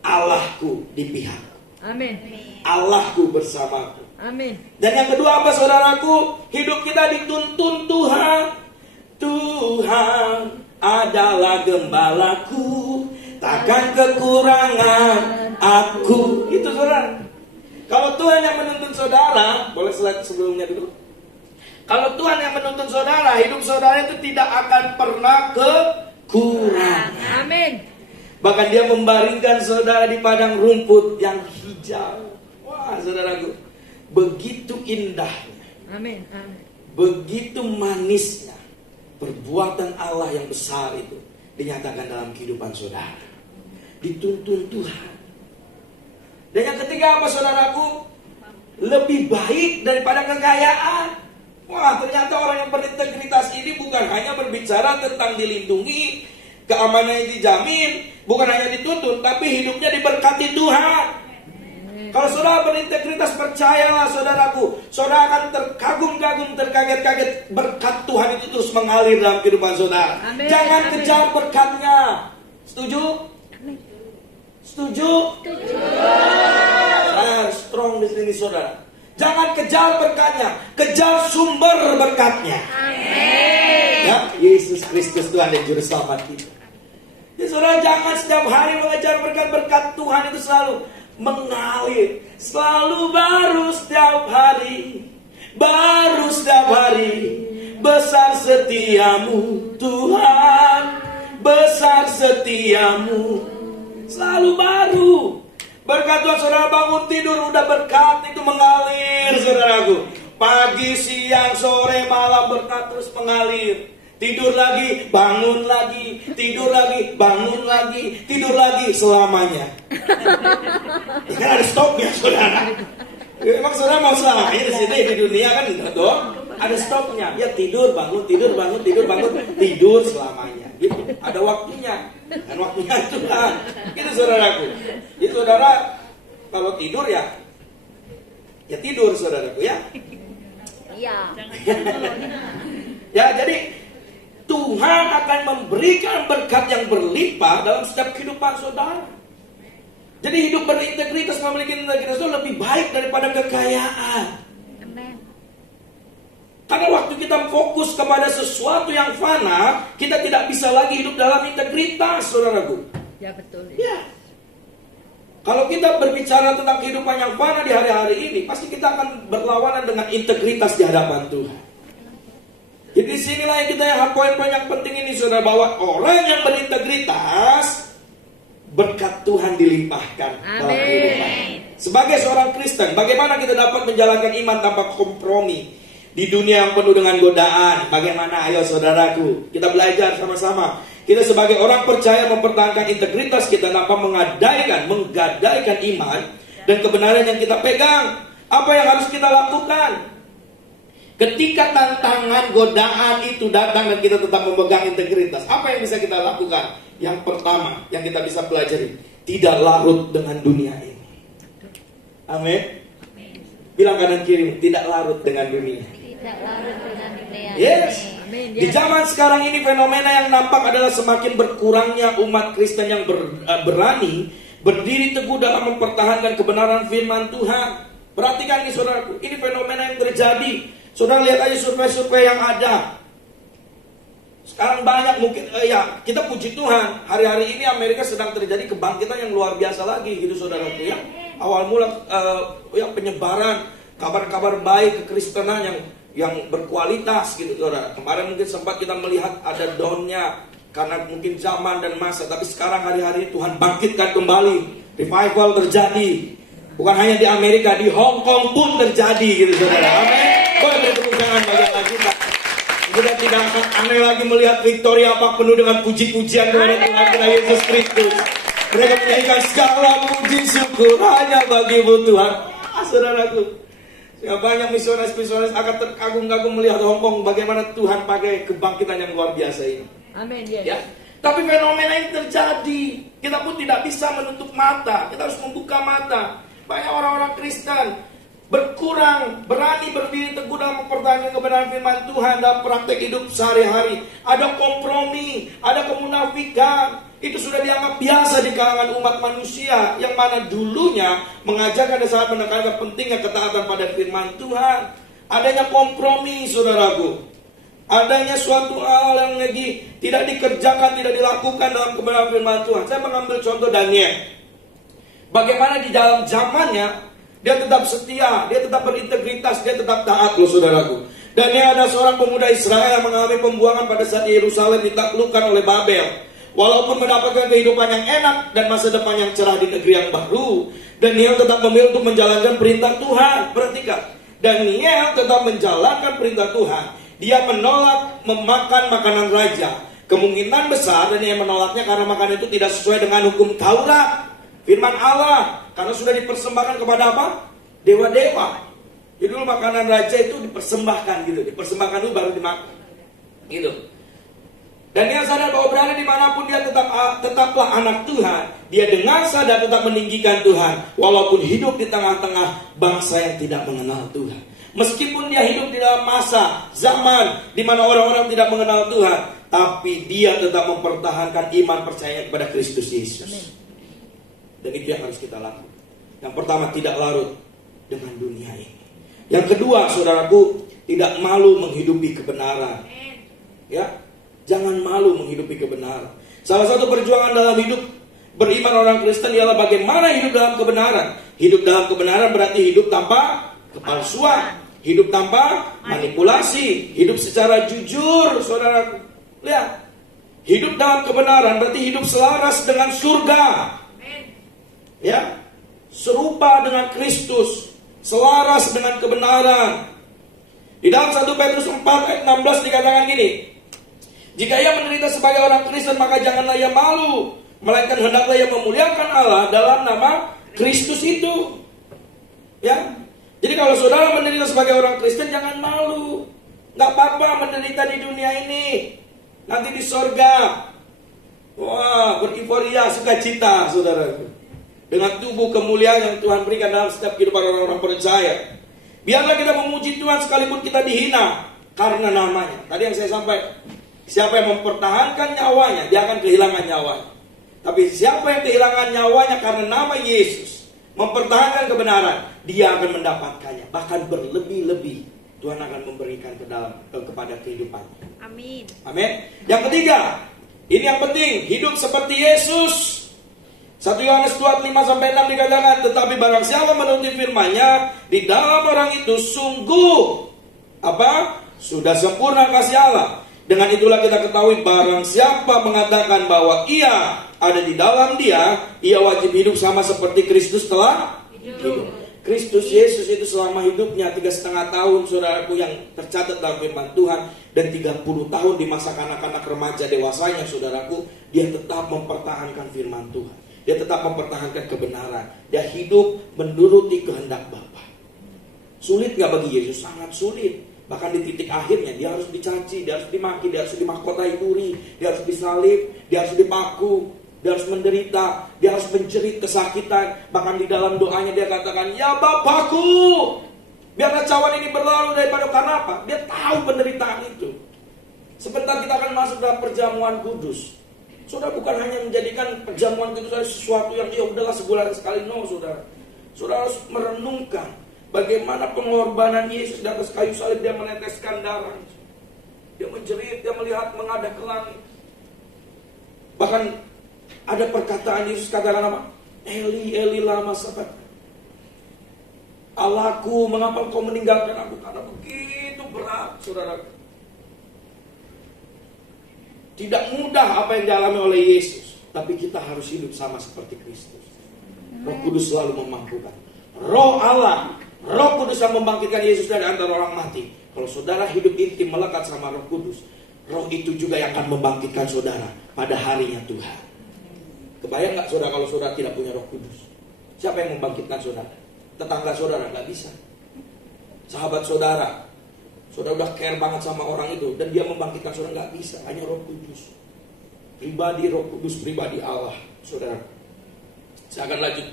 Allahku di pihak. Amin. Allahku bersamaku. Amin. Dan yang kedua apa saudaraku? Hidup kita dituntun Tuhan. Tuhan adalah gembalaku, takkan kekurangan aku. Itu saudara. Kalau Tuhan yang menuntun saudara, boleh slide sebelumnya dulu. Kalau Tuhan yang menuntun saudara, hidup saudara itu tidak akan pernah kekurangan. Amin. Bahkan dia membaringkan saudara di padang rumput yang hijau. Wah saudaraku, begitu indahnya. Amin. Amin. Begitu manisnya perbuatan Allah yang besar itu dinyatakan dalam kehidupan saudara. Dituntun Tuhan. Dan yang ketiga apa saudaraku? Lebih baik daripada kekayaan. Wah ternyata orang yang berintegritas ini bukan hanya berbicara tentang dilindungi, keamanannya dijamin, bukan hanya dituntun, tapi hidupnya diberkati Tuhan. Kalau saudara berintegritas, percayalah saudaraku, saudara akan terkagum-kagum, terkaget-kaget. Berkat Tuhan itu terus mengalir dalam kehidupan saudara. Amin. Jangan Amin. kejar berkatnya. Setuju? Setuju? Strong di sini saudara. Jangan kejar berkatnya, kejar sumber berkatnya. Amin. Ya, Yesus Kristus Tuhan dan Juru Selamat kita. Ya saudara, jangan setiap hari mengejar berkat-berkat Tuhan itu selalu mengalir, selalu baru setiap hari, baru setiap hari. Besar setiamu Tuhan, besar setiamu, selalu baru. Berkat Tuhan, saudara bangun tidur udah berkat itu mengalir saudaraku. Pagi, siang, sore, malam berkat terus mengalir. Tidur lagi, bangun lagi, tidur lagi, bangun lagi, tidur lagi selamanya. Ya kan ada stopnya saudara. Ya, emang saudara mau selamanya di sini di dunia kan enggak dong? Ada stopnya. Ya tidur, bangun, tidur, bangun, tidur, bangun, tidur selamanya. Gitu. Ada waktunya. Dan waktunya Tuhan. Gitu saudaraku. Jadi saudara kalau tidur ya tidur saudaraku ya. Iya. Ya jadi Tuhan akan memberikan berkat yang berlimpah dalam setiap kehidupan saudara. Jadi hidup berintegritas, memiliki integritas itu lebih baik daripada kekayaan. Amin. Karena waktu kita fokus kepada sesuatu yang fana, kita tidak bisa lagi hidup dalam integritas, saudaraku. Ya betul. Ya. Kalau kita berbicara tentang kehidupan yang fana di hari-hari ini, pasti kita akan berlawanan dengan integritas di hadapan Tuhan. Jadi disinilah yang kita yang poin-poin yang penting ini saudara, bahwa orang yang berintegritas berkat Tuhan dilimpahkan dalam kehidupan. Sebagai seorang Kristen, bagaimana kita dapat menjalankan iman tanpa kompromi di dunia yang penuh dengan godaan? Bagaimana? Ayo saudaraku, kita belajar sama-sama. Kita sebagai orang percaya mempertahankan integritas kita tanpa menggadaikan iman dan kebenaran yang kita pegang. Apa yang harus kita lakukan? Ketika tantangan godaan itu datang dan kita tetap memegang integritas, apa yang bisa kita lakukan? Yang pertama yang kita bisa pelajari, tidak larut dengan dunia ini. Amin. Bilang kanan kiri, tidak larut dengan dunia. Tidak larut dengan dunia. Yes. Amin. Di zaman sekarang ini fenomena yang nampak adalah semakin berkurangnya umat Kristen yang berani berdiri teguh dalam mempertahankan kebenaran firman Tuhan. Perhatikan ini saudaraku, ini fenomena yang terjadi. Saudara lihat aja survei-survei yang ada. Sekarang banyak mungkin kita puji Tuhan, hari-hari ini Amerika sedang terjadi kebangkitan yang luar biasa lagi gitu saudaraku ya. Awal mula penyebaran kabar-kabar baik kekristenan yang berkualitas gitu saudara. Kemarin mungkin sempat kita melihat ada downnya karena mungkin zaman dan masa, tapi sekarang hari-hari Tuhan bangkitkan kembali, revival terjadi. Bukan hanya di Amerika, di Hong Kong pun terjadi gitu saudara. Amin. Boleh beri tepuk tangan bagi Allah kita. Kita tidak akan aneh lagi melihat Victoria Park penuh dengan puji-pujian kepada Tuhan kita Yesus Kristus. Mereka menyanyikan segala puji syukur hanya bagi-Mu Tuhan. Saudaraku, ya banyak misionaris akan terkagum-kagum melihat Hong Kong bagaimana Tuhan pakai kebangkitan yang luar biasa ini. Amin. Yes. Ya. Tapi fenomena ini terjadi. Kita pun tidak bisa menutup mata. Kita harus membuka mata. Banyak orang-orang Kristen berkurang, berani berdiri teguh dalam mempertahankan kebenaran firman Tuhan dalam praktek hidup sehari-hari. Ada kompromi, ada kemunafikan. itu sudah dianggap biasa di kalangan umat manusia, yang mana dulunya mengajarkan dan sangat menekankan pentingnya ketaatan pada firman Tuhan. Adanya kompromi, saudaraku. Adanya suatu hal yang lagi tidak dikerjakan, tidak dilakukan dalam kebenaran firman Tuhan. Saya mengambil contoh Daniel. Bagaimana di dalam zamannya dia tetap setia, dia tetap berintegritas, dia tetap taat loh, saudaraku. Daniel ada seorang pemuda Israel yang mengalami pembuangan pada saat Yerusalem ditaklukkan oleh Babel. Walaupun mendapatkan kehidupan yang enak dan masa depan yang cerah di negeri yang baru, Daniel tetap memilih untuk menjalankan perintah Tuhan. Perhatikan, Daniel tetap menjalankan perintah Tuhan. Dia menolak memakan makanan raja. Kemungkinan besar Daniel menolaknya karena makanan itu tidak sesuai dengan hukum Taurat, firman Allah. Karena sudah dipersembahkan kepada apa? Dewa-dewa. Jadi dulu makanan raja itu dipersembahkan gitu. Dipersembahkan dulu baru dimakan gitu. Dan dia sadar bahwa berada dimanapun dia tetaplah anak Tuhan. Dia dengan sadar tetap meninggikan Tuhan, walaupun hidup di tengah-tengah bangsa yang tidak mengenal Tuhan. Meskipun dia hidup di dalam masa zaman di mana orang-orang tidak mengenal Tuhan, tapi dia tetap mempertahankan iman percaya kepada Kristus Yesus. Dan itu yang harus kita lakukan. Yang pertama, tidak larut dengan dunia ini. Yang kedua, saudaraku, tidak malu menghidupi kebenaran. Ya. Jangan malu menghidupi kebenaran. Salah satu perjuangan dalam hidup beriman orang Kristen ialah bagaimana hidup dalam kebenaran. Hidup dalam kebenaran berarti hidup tanpa kepalsuan, hidup tanpa manipulasi, hidup secara jujur, saudara. Lihat, hidup dalam kebenaran berarti hidup selaras dengan surga. Ya, serupa dengan Kristus, selaras dengan kebenaran. Di dalam 1 Petrus 4 ayat 16 dikatakan gini, jika ia menderita sebagai orang Kristen, maka janganlah ia malu, melainkan hendaklah ia memuliakan Allah dalam nama Kristus itu. Ya, jadi kalau saudara menderita sebagai orang Kristen, jangan malu. Nggak apa-apa menderita di dunia ini, nanti di sorga, wah, beriforia, sukacita, saudara. Dengan tubuh kemuliaan yang Tuhan berikan dalam setiap kehidupan orang-orang percaya. Biarlah kita memuji Tuhan sekalipun kita dihina karena namanya. Tadi yang saya sampaikan, siapa yang mempertahankan nyawanya, dia akan kehilangan nyawanya. Tapi siapa yang kehilangan nyawanya karena nama Yesus, mempertahankan kebenaran, dia akan mendapatkannya. Bahkan berlebih-lebih Tuhan akan memberikan kepada kehidupannya. Amin. Amin. Yang ketiga, ini yang penting, hidup seperti Yesus. 1 Yohanes 2:5-6 dikatakan, tetapi barang siapa menuruti firman-Nya, di dalam orang itu sungguh sudah sempurna kasih Allah. Dengan itulah kita ketahui barang siapa mengatakan bahwa ia ada di dalam dia, ia wajib hidup sama seperti Kristus telah hidup. Kristus Yesus itu selama hidupnya 3,5 tahun, saudaraku, yang tercatat dalam firman Tuhan, dan 30 tahun di masa kanak-kanak remaja dewasanya, saudaraku, dia tetap mempertahankan firman Tuhan. Dia tetap mempertahankan kebenaran. Dia hidup menuruti kehendak Bapa. Sulit gak bagi Yesus? Sangat sulit. Bahkan di titik akhirnya dia harus dicaci, dia harus dimaki, dia harus dimahkotai duri, dia harus disalib, dia harus dipaku, dia harus menderita, dia harus menjerit kesakitan. Bahkan di dalam doanya dia katakan, ya Bapakku, biarlah cawan ini berlalu daripada, karena apa? Dia tahu penderitaan itu. Sebentar kita akan masuk dalam perjamuan kudus. Saudara, bukan hanya menjadikan perjamuan kudus sesuatu yang ya udahlah sebulan sekali, no, saudara. Saudara harus merenungkan bagaimana pengorbanan Yesus di atas kayu salib. Dia meneteskan darah, dia menjerit, dia melihat menghadap ke langit. Bahkan ada perkataan Yesus katakan apa? Eli, Eli lama sabachthani. Allahku, mengapa kau meninggalkan aku? Karena begitu berat, saudara. Tidak mudah apa yang dialami oleh Yesus, tapi kita harus hidup sama seperti Kristus. Roh Kudus selalu memampukan. Roh Allah, Roh Kudus yang membangkitkan Yesus dari antara orang mati. Kalau saudara hidup intim melekat sama Roh Kudus, Roh itu juga yang akan membangkitkan saudara pada harinya Tuhan. Kebayang gak saudara kalau saudara tidak punya Roh Kudus? Siapa yang membangkitkan saudara? Tetangga saudara? Gak bisa. Sahabat saudara, saudara udah care banget sama orang itu, dan dia membangkitkan saudara, gak bisa. Hanya Roh Kudus. Pribadi Roh Kudus, pribadi Allah, saudara. Saya akan lanjut.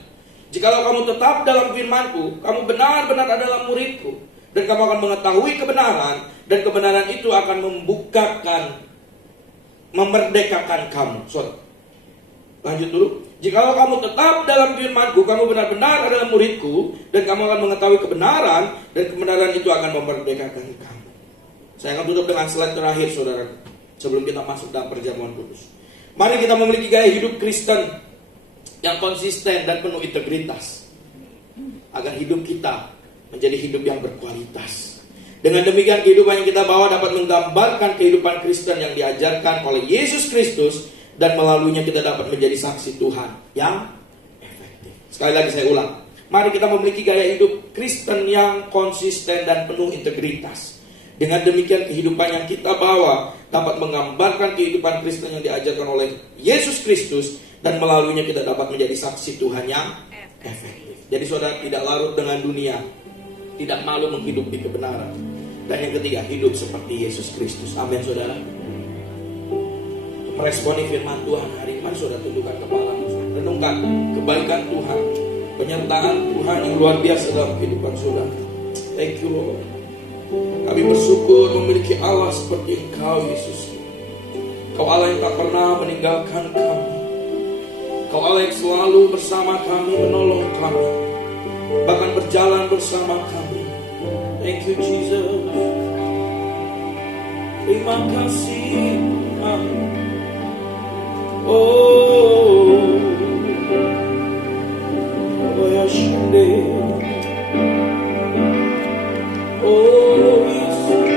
Jikalau kamu tetap dalam firman-Ku, kamu benar-benar adalah murid-Ku, dan kamu akan mengetahui kebenaran, dan kebenaran itu akan memerdekakan kamu. Saudara, Lanjut dulu. Jikalau kamu tetap dalam firman-Ku, kamu benar-benar adalah murid-Ku, dan kamu akan mengetahui kebenaran, dan kebenaran itu akan memerdekakan kamu. Saya akan tutup dengan slide terakhir, saudara, sebelum kita masuk dalam perjamuan kudus. Mari kita memiliki gaya hidup Kristen yang konsisten dan penuh integritas, agar hidup kita menjadi hidup yang berkualitas. Dengan demikian kehidupan yang kita bawa dapat menggambarkan kehidupan Kristen yang diajarkan oleh Yesus Kristus, dan melaluinya kita dapat menjadi saksi Tuhan yang efektif. Sekali lagi saya ulang, mari kita memiliki gaya hidup Kristen yang konsisten dan penuh integritas. Dengan demikian kehidupan yang kita bawa dapat menggambarkan kehidupan Kristen yang diajarkan oleh Yesus Kristus, dan melaluinya kita dapat menjadi saksi Tuhan yang efektif. Jadi saudara tidak larut dengan dunia, tidak malu menghidupi kebenaran. Dan yang ketiga, hidup seperti Yesus Kristus. Amin saudara. Meresponi firman Tuhan hari ini, mari saudara tundukkan kepalamu, renungkan kebaikan Tuhan, penyertaan Tuhan yang luar biasa dalam kehidupan saudara. Thank you Lord. Kami bersyukur memiliki Allah seperti Engkau Yesus. Kau Allah yang tak pernah meninggalkan kami. Kau Allah yang selalu bersama kami, menolong kami, bahkan berjalan bersama kami. Thank you Jesus. Terima kasih. Oh Yashande. Oh Yesus.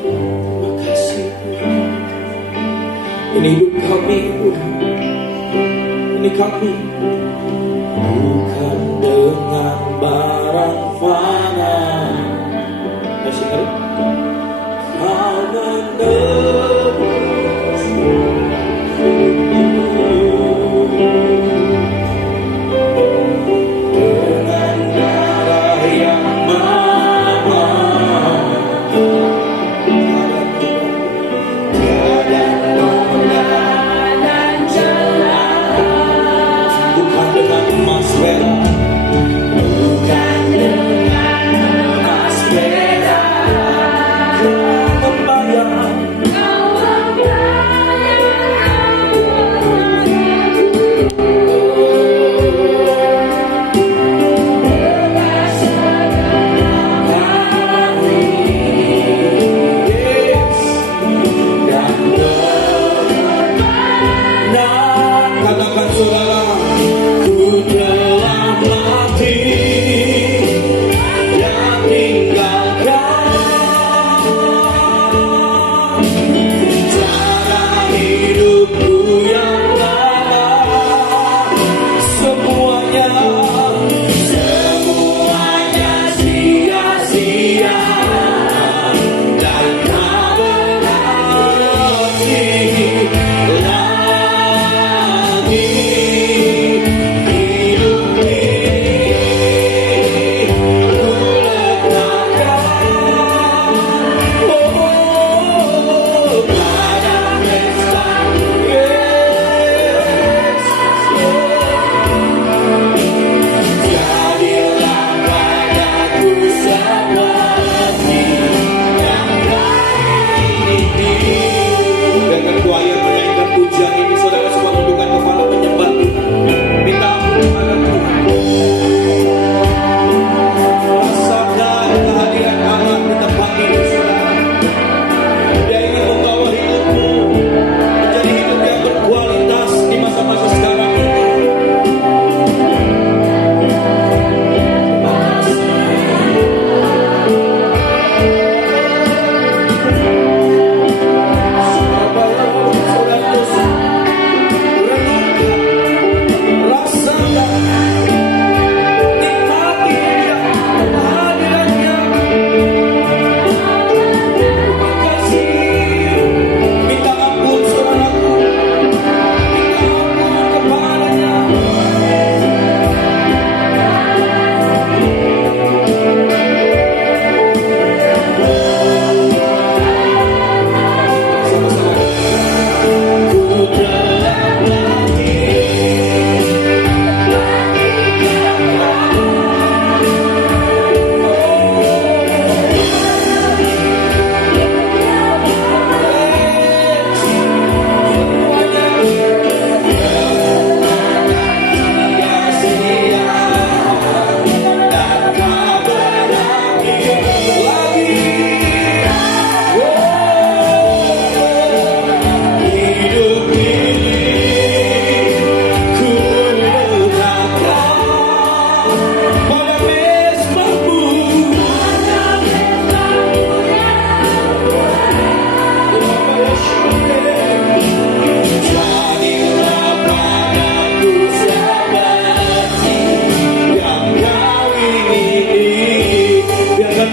Terima kasih Tuhan. Ini hidup kami Tuhan. Ini kami. Bukan dengan barang fana. Masih ingat? Kau menebus dengan darah yang mahal. Tiada noda dan jelas. Bukan dengan emas perak. Bukan dengan emas perak. Kau membayar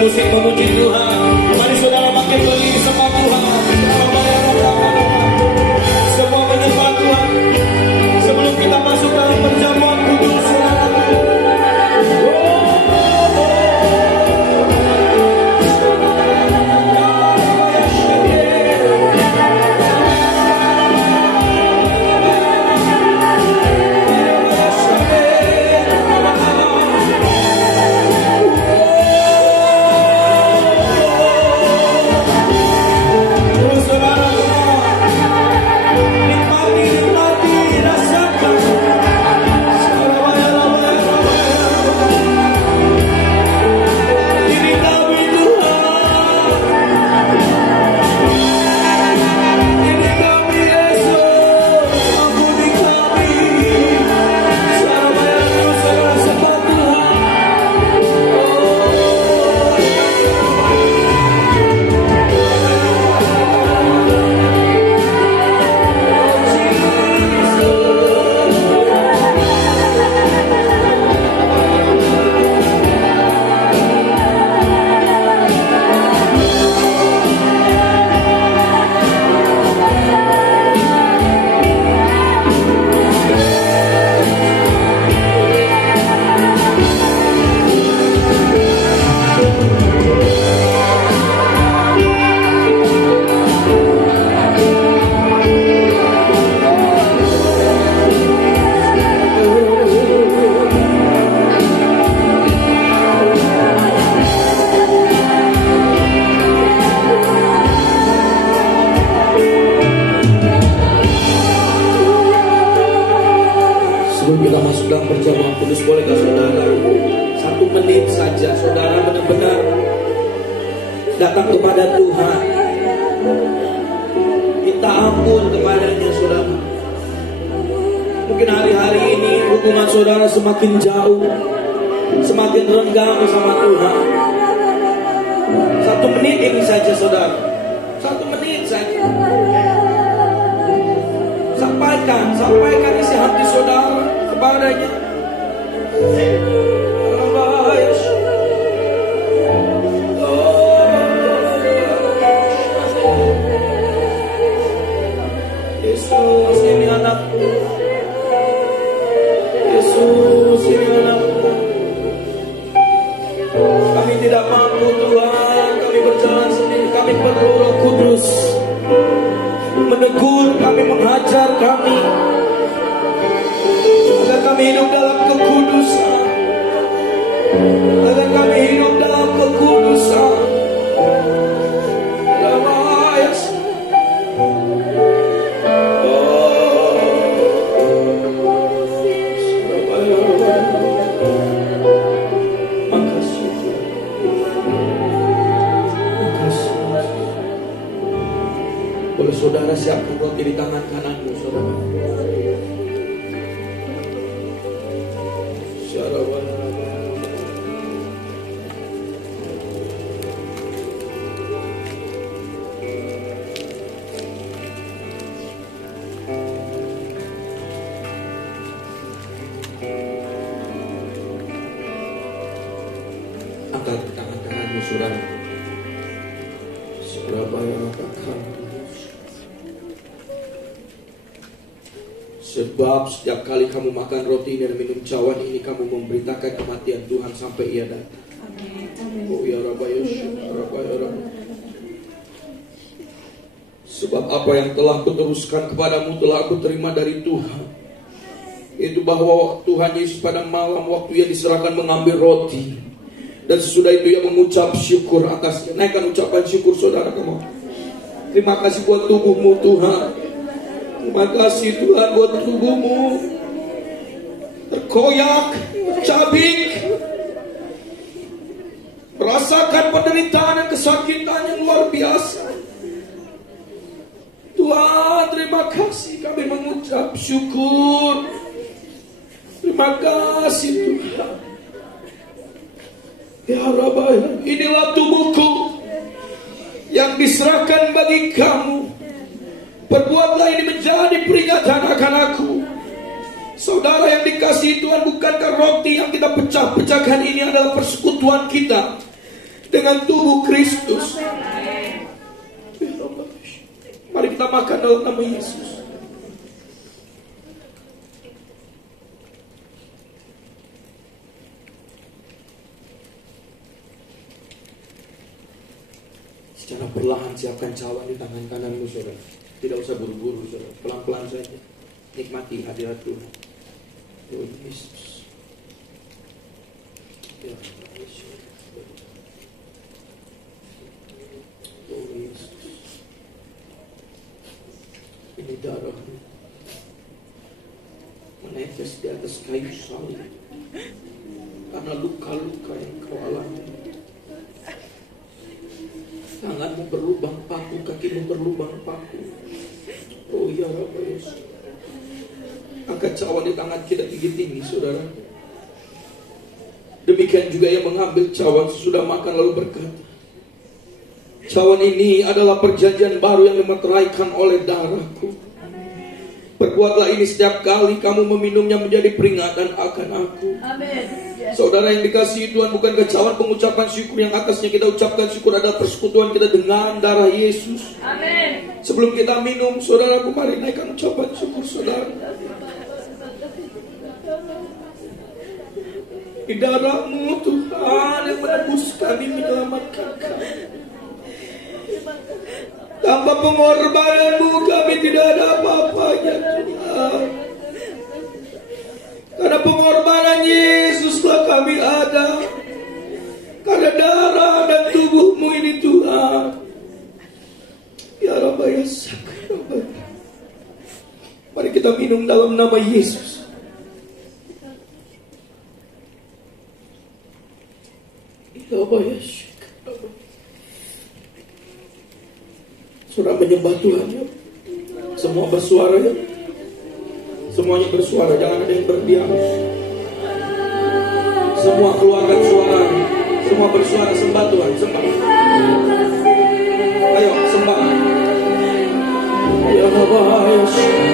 musik memuji Tuhan. Mari saudara makin berdiri sembah Tuhan. Semua menyembah Tuhan. Sebelum kita masuk dalam perjamuan kudus, saudara. Datang kepada Tuhan, minta ampun kepadanya, saudara. Mungkin hari-hari ini hubungan saudara semakin jauh, semakin renggang bersama Tuhan. 1 menit ini saja, saudara. 1 menit saja. Sampaikan isi hati saudara kepadanya. Yesus, ini anakku. Yesus, ini anakku. Kami tidak mampu, Tuhan. Kami berjalan sendiri. Kami perlu Roh Kudus menegur kami, mengajar kami, agar kami hidup dalam kekudusan, agar kami hidup dalam kekudusan. Saudara siapkan roti di tangan kananmu, saudara. Angkat tangan kananmu, saudara. Sebab setiap kali kamu makan roti dan minum cawan ini, kamu memberitakan kematian Tuhan sampai Ia datang. Oh ya Rabbi, ya Rabbi. Sebab apa yang telah kuteruskan kepadamu telah aku terima dari Tuhan, itu bahwa Tuhan Yesus pada malam waktu Ia diserahkan mengambil roti, dan sesudah itu Ia mengucap syukur atasnya. Naikkan ucapan syukur, saudara kamu. Terima kasih buat tubuhmu, Tuhan. Terima kasih Tuhan buat tubuhmu terkoyak, cabik, merasakan penderitaan dan kesakitan yang luar biasa. Tuhan, terima kasih, kami mengucap syukur. Terima kasih Tuhan. Ya Rabbi, inilah tubuhku yang diserahkan bagi kamu. Perbuatlah ini menjadi peringatan akan aku. Saudara yang dikasihi Tuhan, bukankah roti yang kita pecah-pecahkan ini adalah persekutuan kita dengan tubuh Kristus. Mari kita makan dalam nama Yesus. Secara perlahan siapkan cawan di tangan kananmu, saudara. Tidak usah buru-buru, saudara. Pelan-pelan saja. Nikmati hadirat Tuhan. Oh Yesus. Ya Yesus. Oh Yesus. Ini darahmu menetes di atas kayu salib karena luka-luka yang kau alami. Tanganmu berlubang paku, kakimu berlubang paku. Oh ya Rabb Yesus. Angkat cawan di tangan kita tinggi-tinggi, saudara. Demikian juga yang mengambil cawan sesudah makan lalu berkata, cawan ini adalah perjanjian baru yang dimeteraikan oleh darahku. Perbuatlah ini setiap kali kamu meminumnya menjadi peringatan akan aku. Amin. Saudara yang dikasihi Tuhan, bukankah cawan pengucapan syukur yang atasnya kita ucapkan syukur adalah persekutuan kita dengan darah Yesus? Amin. Sebelum kita minum, saudara, mari naikkan ucapan syukur saudara. Di darahmu Tuhan yang menebus kami, menyelamatkan kami. Tanpa pengorbananmu kami tidak ada apa-apanya Tuhan. Karena pengorbanan Yesuslah kami ada. Karena darah dan tubuhmu ini Tuhan. Ya Rabbi ya Sakra. Mari kita minum dalam nama Yesus. Ya Rabbi ya Sakra. Surah menyembah Tuhan ya. Semua bersuara ya. Semuanya bersuara, jangan ada yang berdiam. Semua keluarkan suara. Semua bersuara, sembah Tuhan, sembah. Ayo sembah. Ya Allah ya Jesus.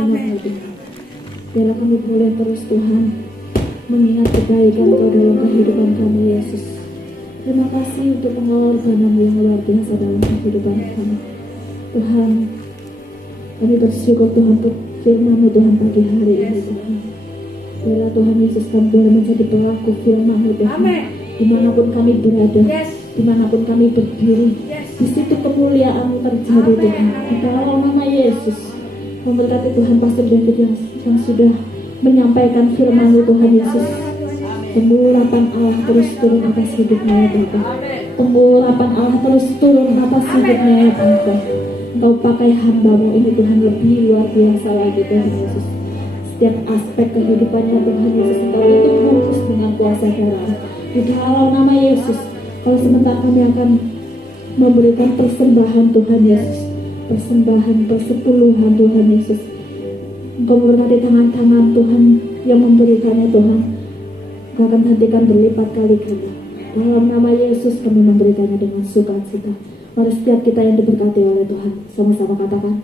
Tuhan ya Tuhan. Biarlah kami boleh terus Tuhan mengingat kebaikan Kau dalam kehidupan kami Yesus. Terima kasih untuk pengorbanan yang luar biasa dalam kehidupan kami. Tuhan, kami bersyukur Tuhan untuk firman-Mu Tuhan pagi hari ini Tuhan. Biarlah Tuhan Yesus kami boleh menjadi pelaku firman-Mu Tuhan. Amin. Dimanapun kami berada, Yes. dimanapun kami berdiri, Yes. di situ kemuliaan-Mu terjadi Tuhan. Di dalam nama Yesus, memberkati Tuhan Pastor David yang sudah menyampaikan firman-Mu Tuhan Yesus. Pengurapan Allah terus turun atas hidupnya ya Bapa. Pengurapan Allah terus turun atas hidupnya ya Bapa. Engkau pakai hamba-Mu ini Tuhan lebih luar biasa lagi Tuhan Yesus. Setiap aspek kehidupannya Tuhan Yesus Engkau itu bungkus dengan kuasa darah. Di dalam nama Yesus, kalau sebentar kami akan memberikan persembahan Tuhan Yesus, persembahan persepuluhan Tuhan Yesus. Engkau memberkati tangan-tangan Tuhan yang memberikannya Tuhan. Engkau akan hentikan berlipat kali ganda. Dalam nama Yesus kami memberikannya dengan sukacita. Mari setiap kita yang diberkati oleh Tuhan sama-sama katakan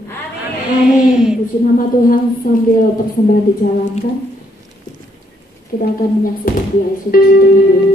amin. Puji nama Tuhan. Sambil persembahan dijalankan, kita akan menyaksikan dia Yesus Tuhan.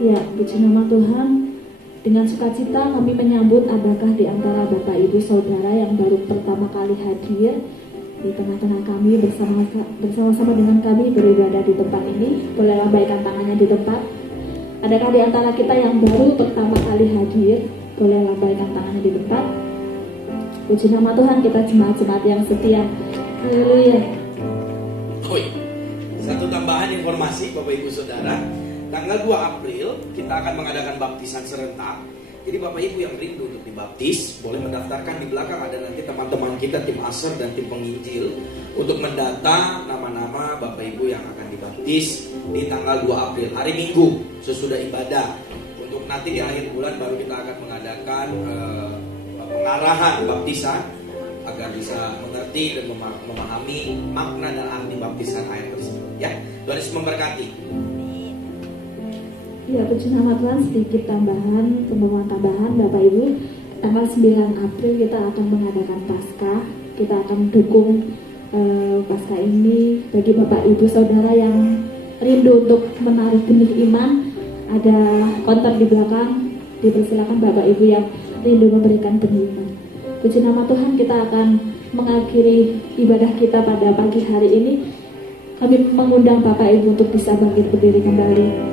Ya, puji nama Tuhan. Dengan sukacita kami menyambut adakah di antara Bapak Ibu Saudara yang baru pertama kali hadir di tengah-tengah kami bersama-sama dengan kami beribadah di tempat ini. Boleh lambaikan tangannya di tempat. Adakah di antara kita yang baru pertama kali hadir? Boleh lambaikan tangannya di tempat. Puji nama Tuhan, kita jemaat-jemaat yang setia. Haleluya. Satu tambahan informasi Bapak Ibu Saudara. Tanggal 2 April kita akan mengadakan baptisan serentak. Jadi Bapak Ibu yang rindu untuk dibaptis boleh mendaftarkan. Di belakang ada nanti teman-teman kita, tim Aser dan tim penginjil, untuk mendata nama-nama Bapak Ibu yang akan dibaptis di tanggal 2 April, hari Minggu sesudah ibadah. Untuk nanti di akhir bulan baru kita akan mengadakan pengarahan baptisan agar bisa mengerti dan memahami makna dan arti baptisan air tersebut. Ya, Tuhan Yesus memberkati. Ya, puji nama Tuhan, sedikit tambahan, pengumuman tambahan Bapak Ibu. Tanggal 9 April kita akan mengadakan Paskah. Kita akan dukung Paskah ini bagi Bapak Ibu Saudara yang rindu untuk menaruh benih iman. Ada konter di belakang, dipersilakan Bapak Ibu yang rindu memberikan benih iman. Puji nama Tuhan, kita akan mengakhiri ibadah kita pada pagi hari ini. Kami mengundang Bapak Ibu untuk bisa bangkit berdiri kembali.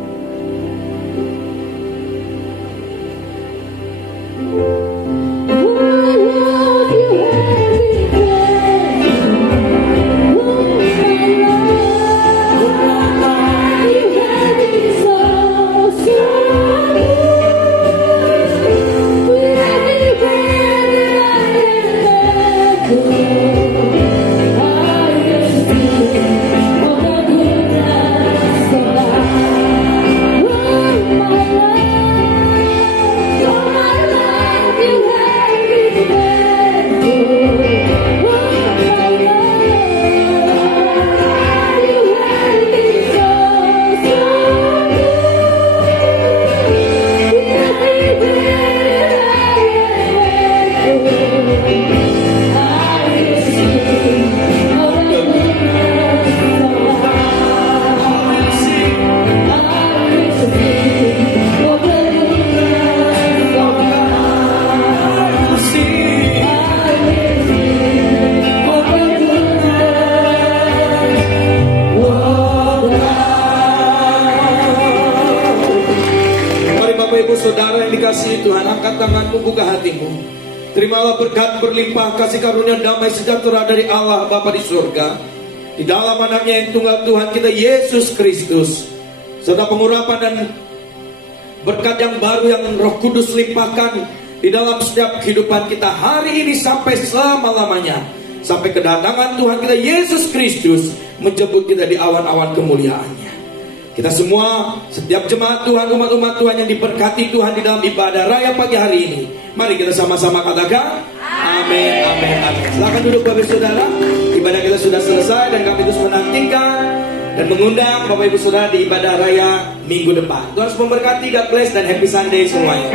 Saudara yang dikasihi Tuhan, angkat tanganmu, buka hatimu. Terimalah berkat berlimpah kasih karunia damai sejahtera dari Allah Bapa di surga, di dalam anaknya yang tunggal Tuhan kita Yesus Kristus, serta pengurapan dan berkat yang baru yang Roh Kudus limpahkan di dalam setiap kehidupan kita hari ini sampai selama-lamanya, sampai kedatangan Tuhan kita Yesus Kristus menjemput kita di awan-awan kemuliaannya. Kita semua, setiap jemaat Tuhan, umat-umat Tuhan yang diberkati Tuhan di dalam ibadah raya pagi hari ini, mari kita sama-sama katakan amin, amin, amin. Silakan duduk Bapak Ibu Saudara. Ibadah kita sudah selesai dan kami terus menantikan dan mengundang Bapak Ibu Saudara di ibadah raya minggu depan. Tuhan memberkati, God bless, dan happy Sunday semuanya.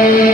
Amen.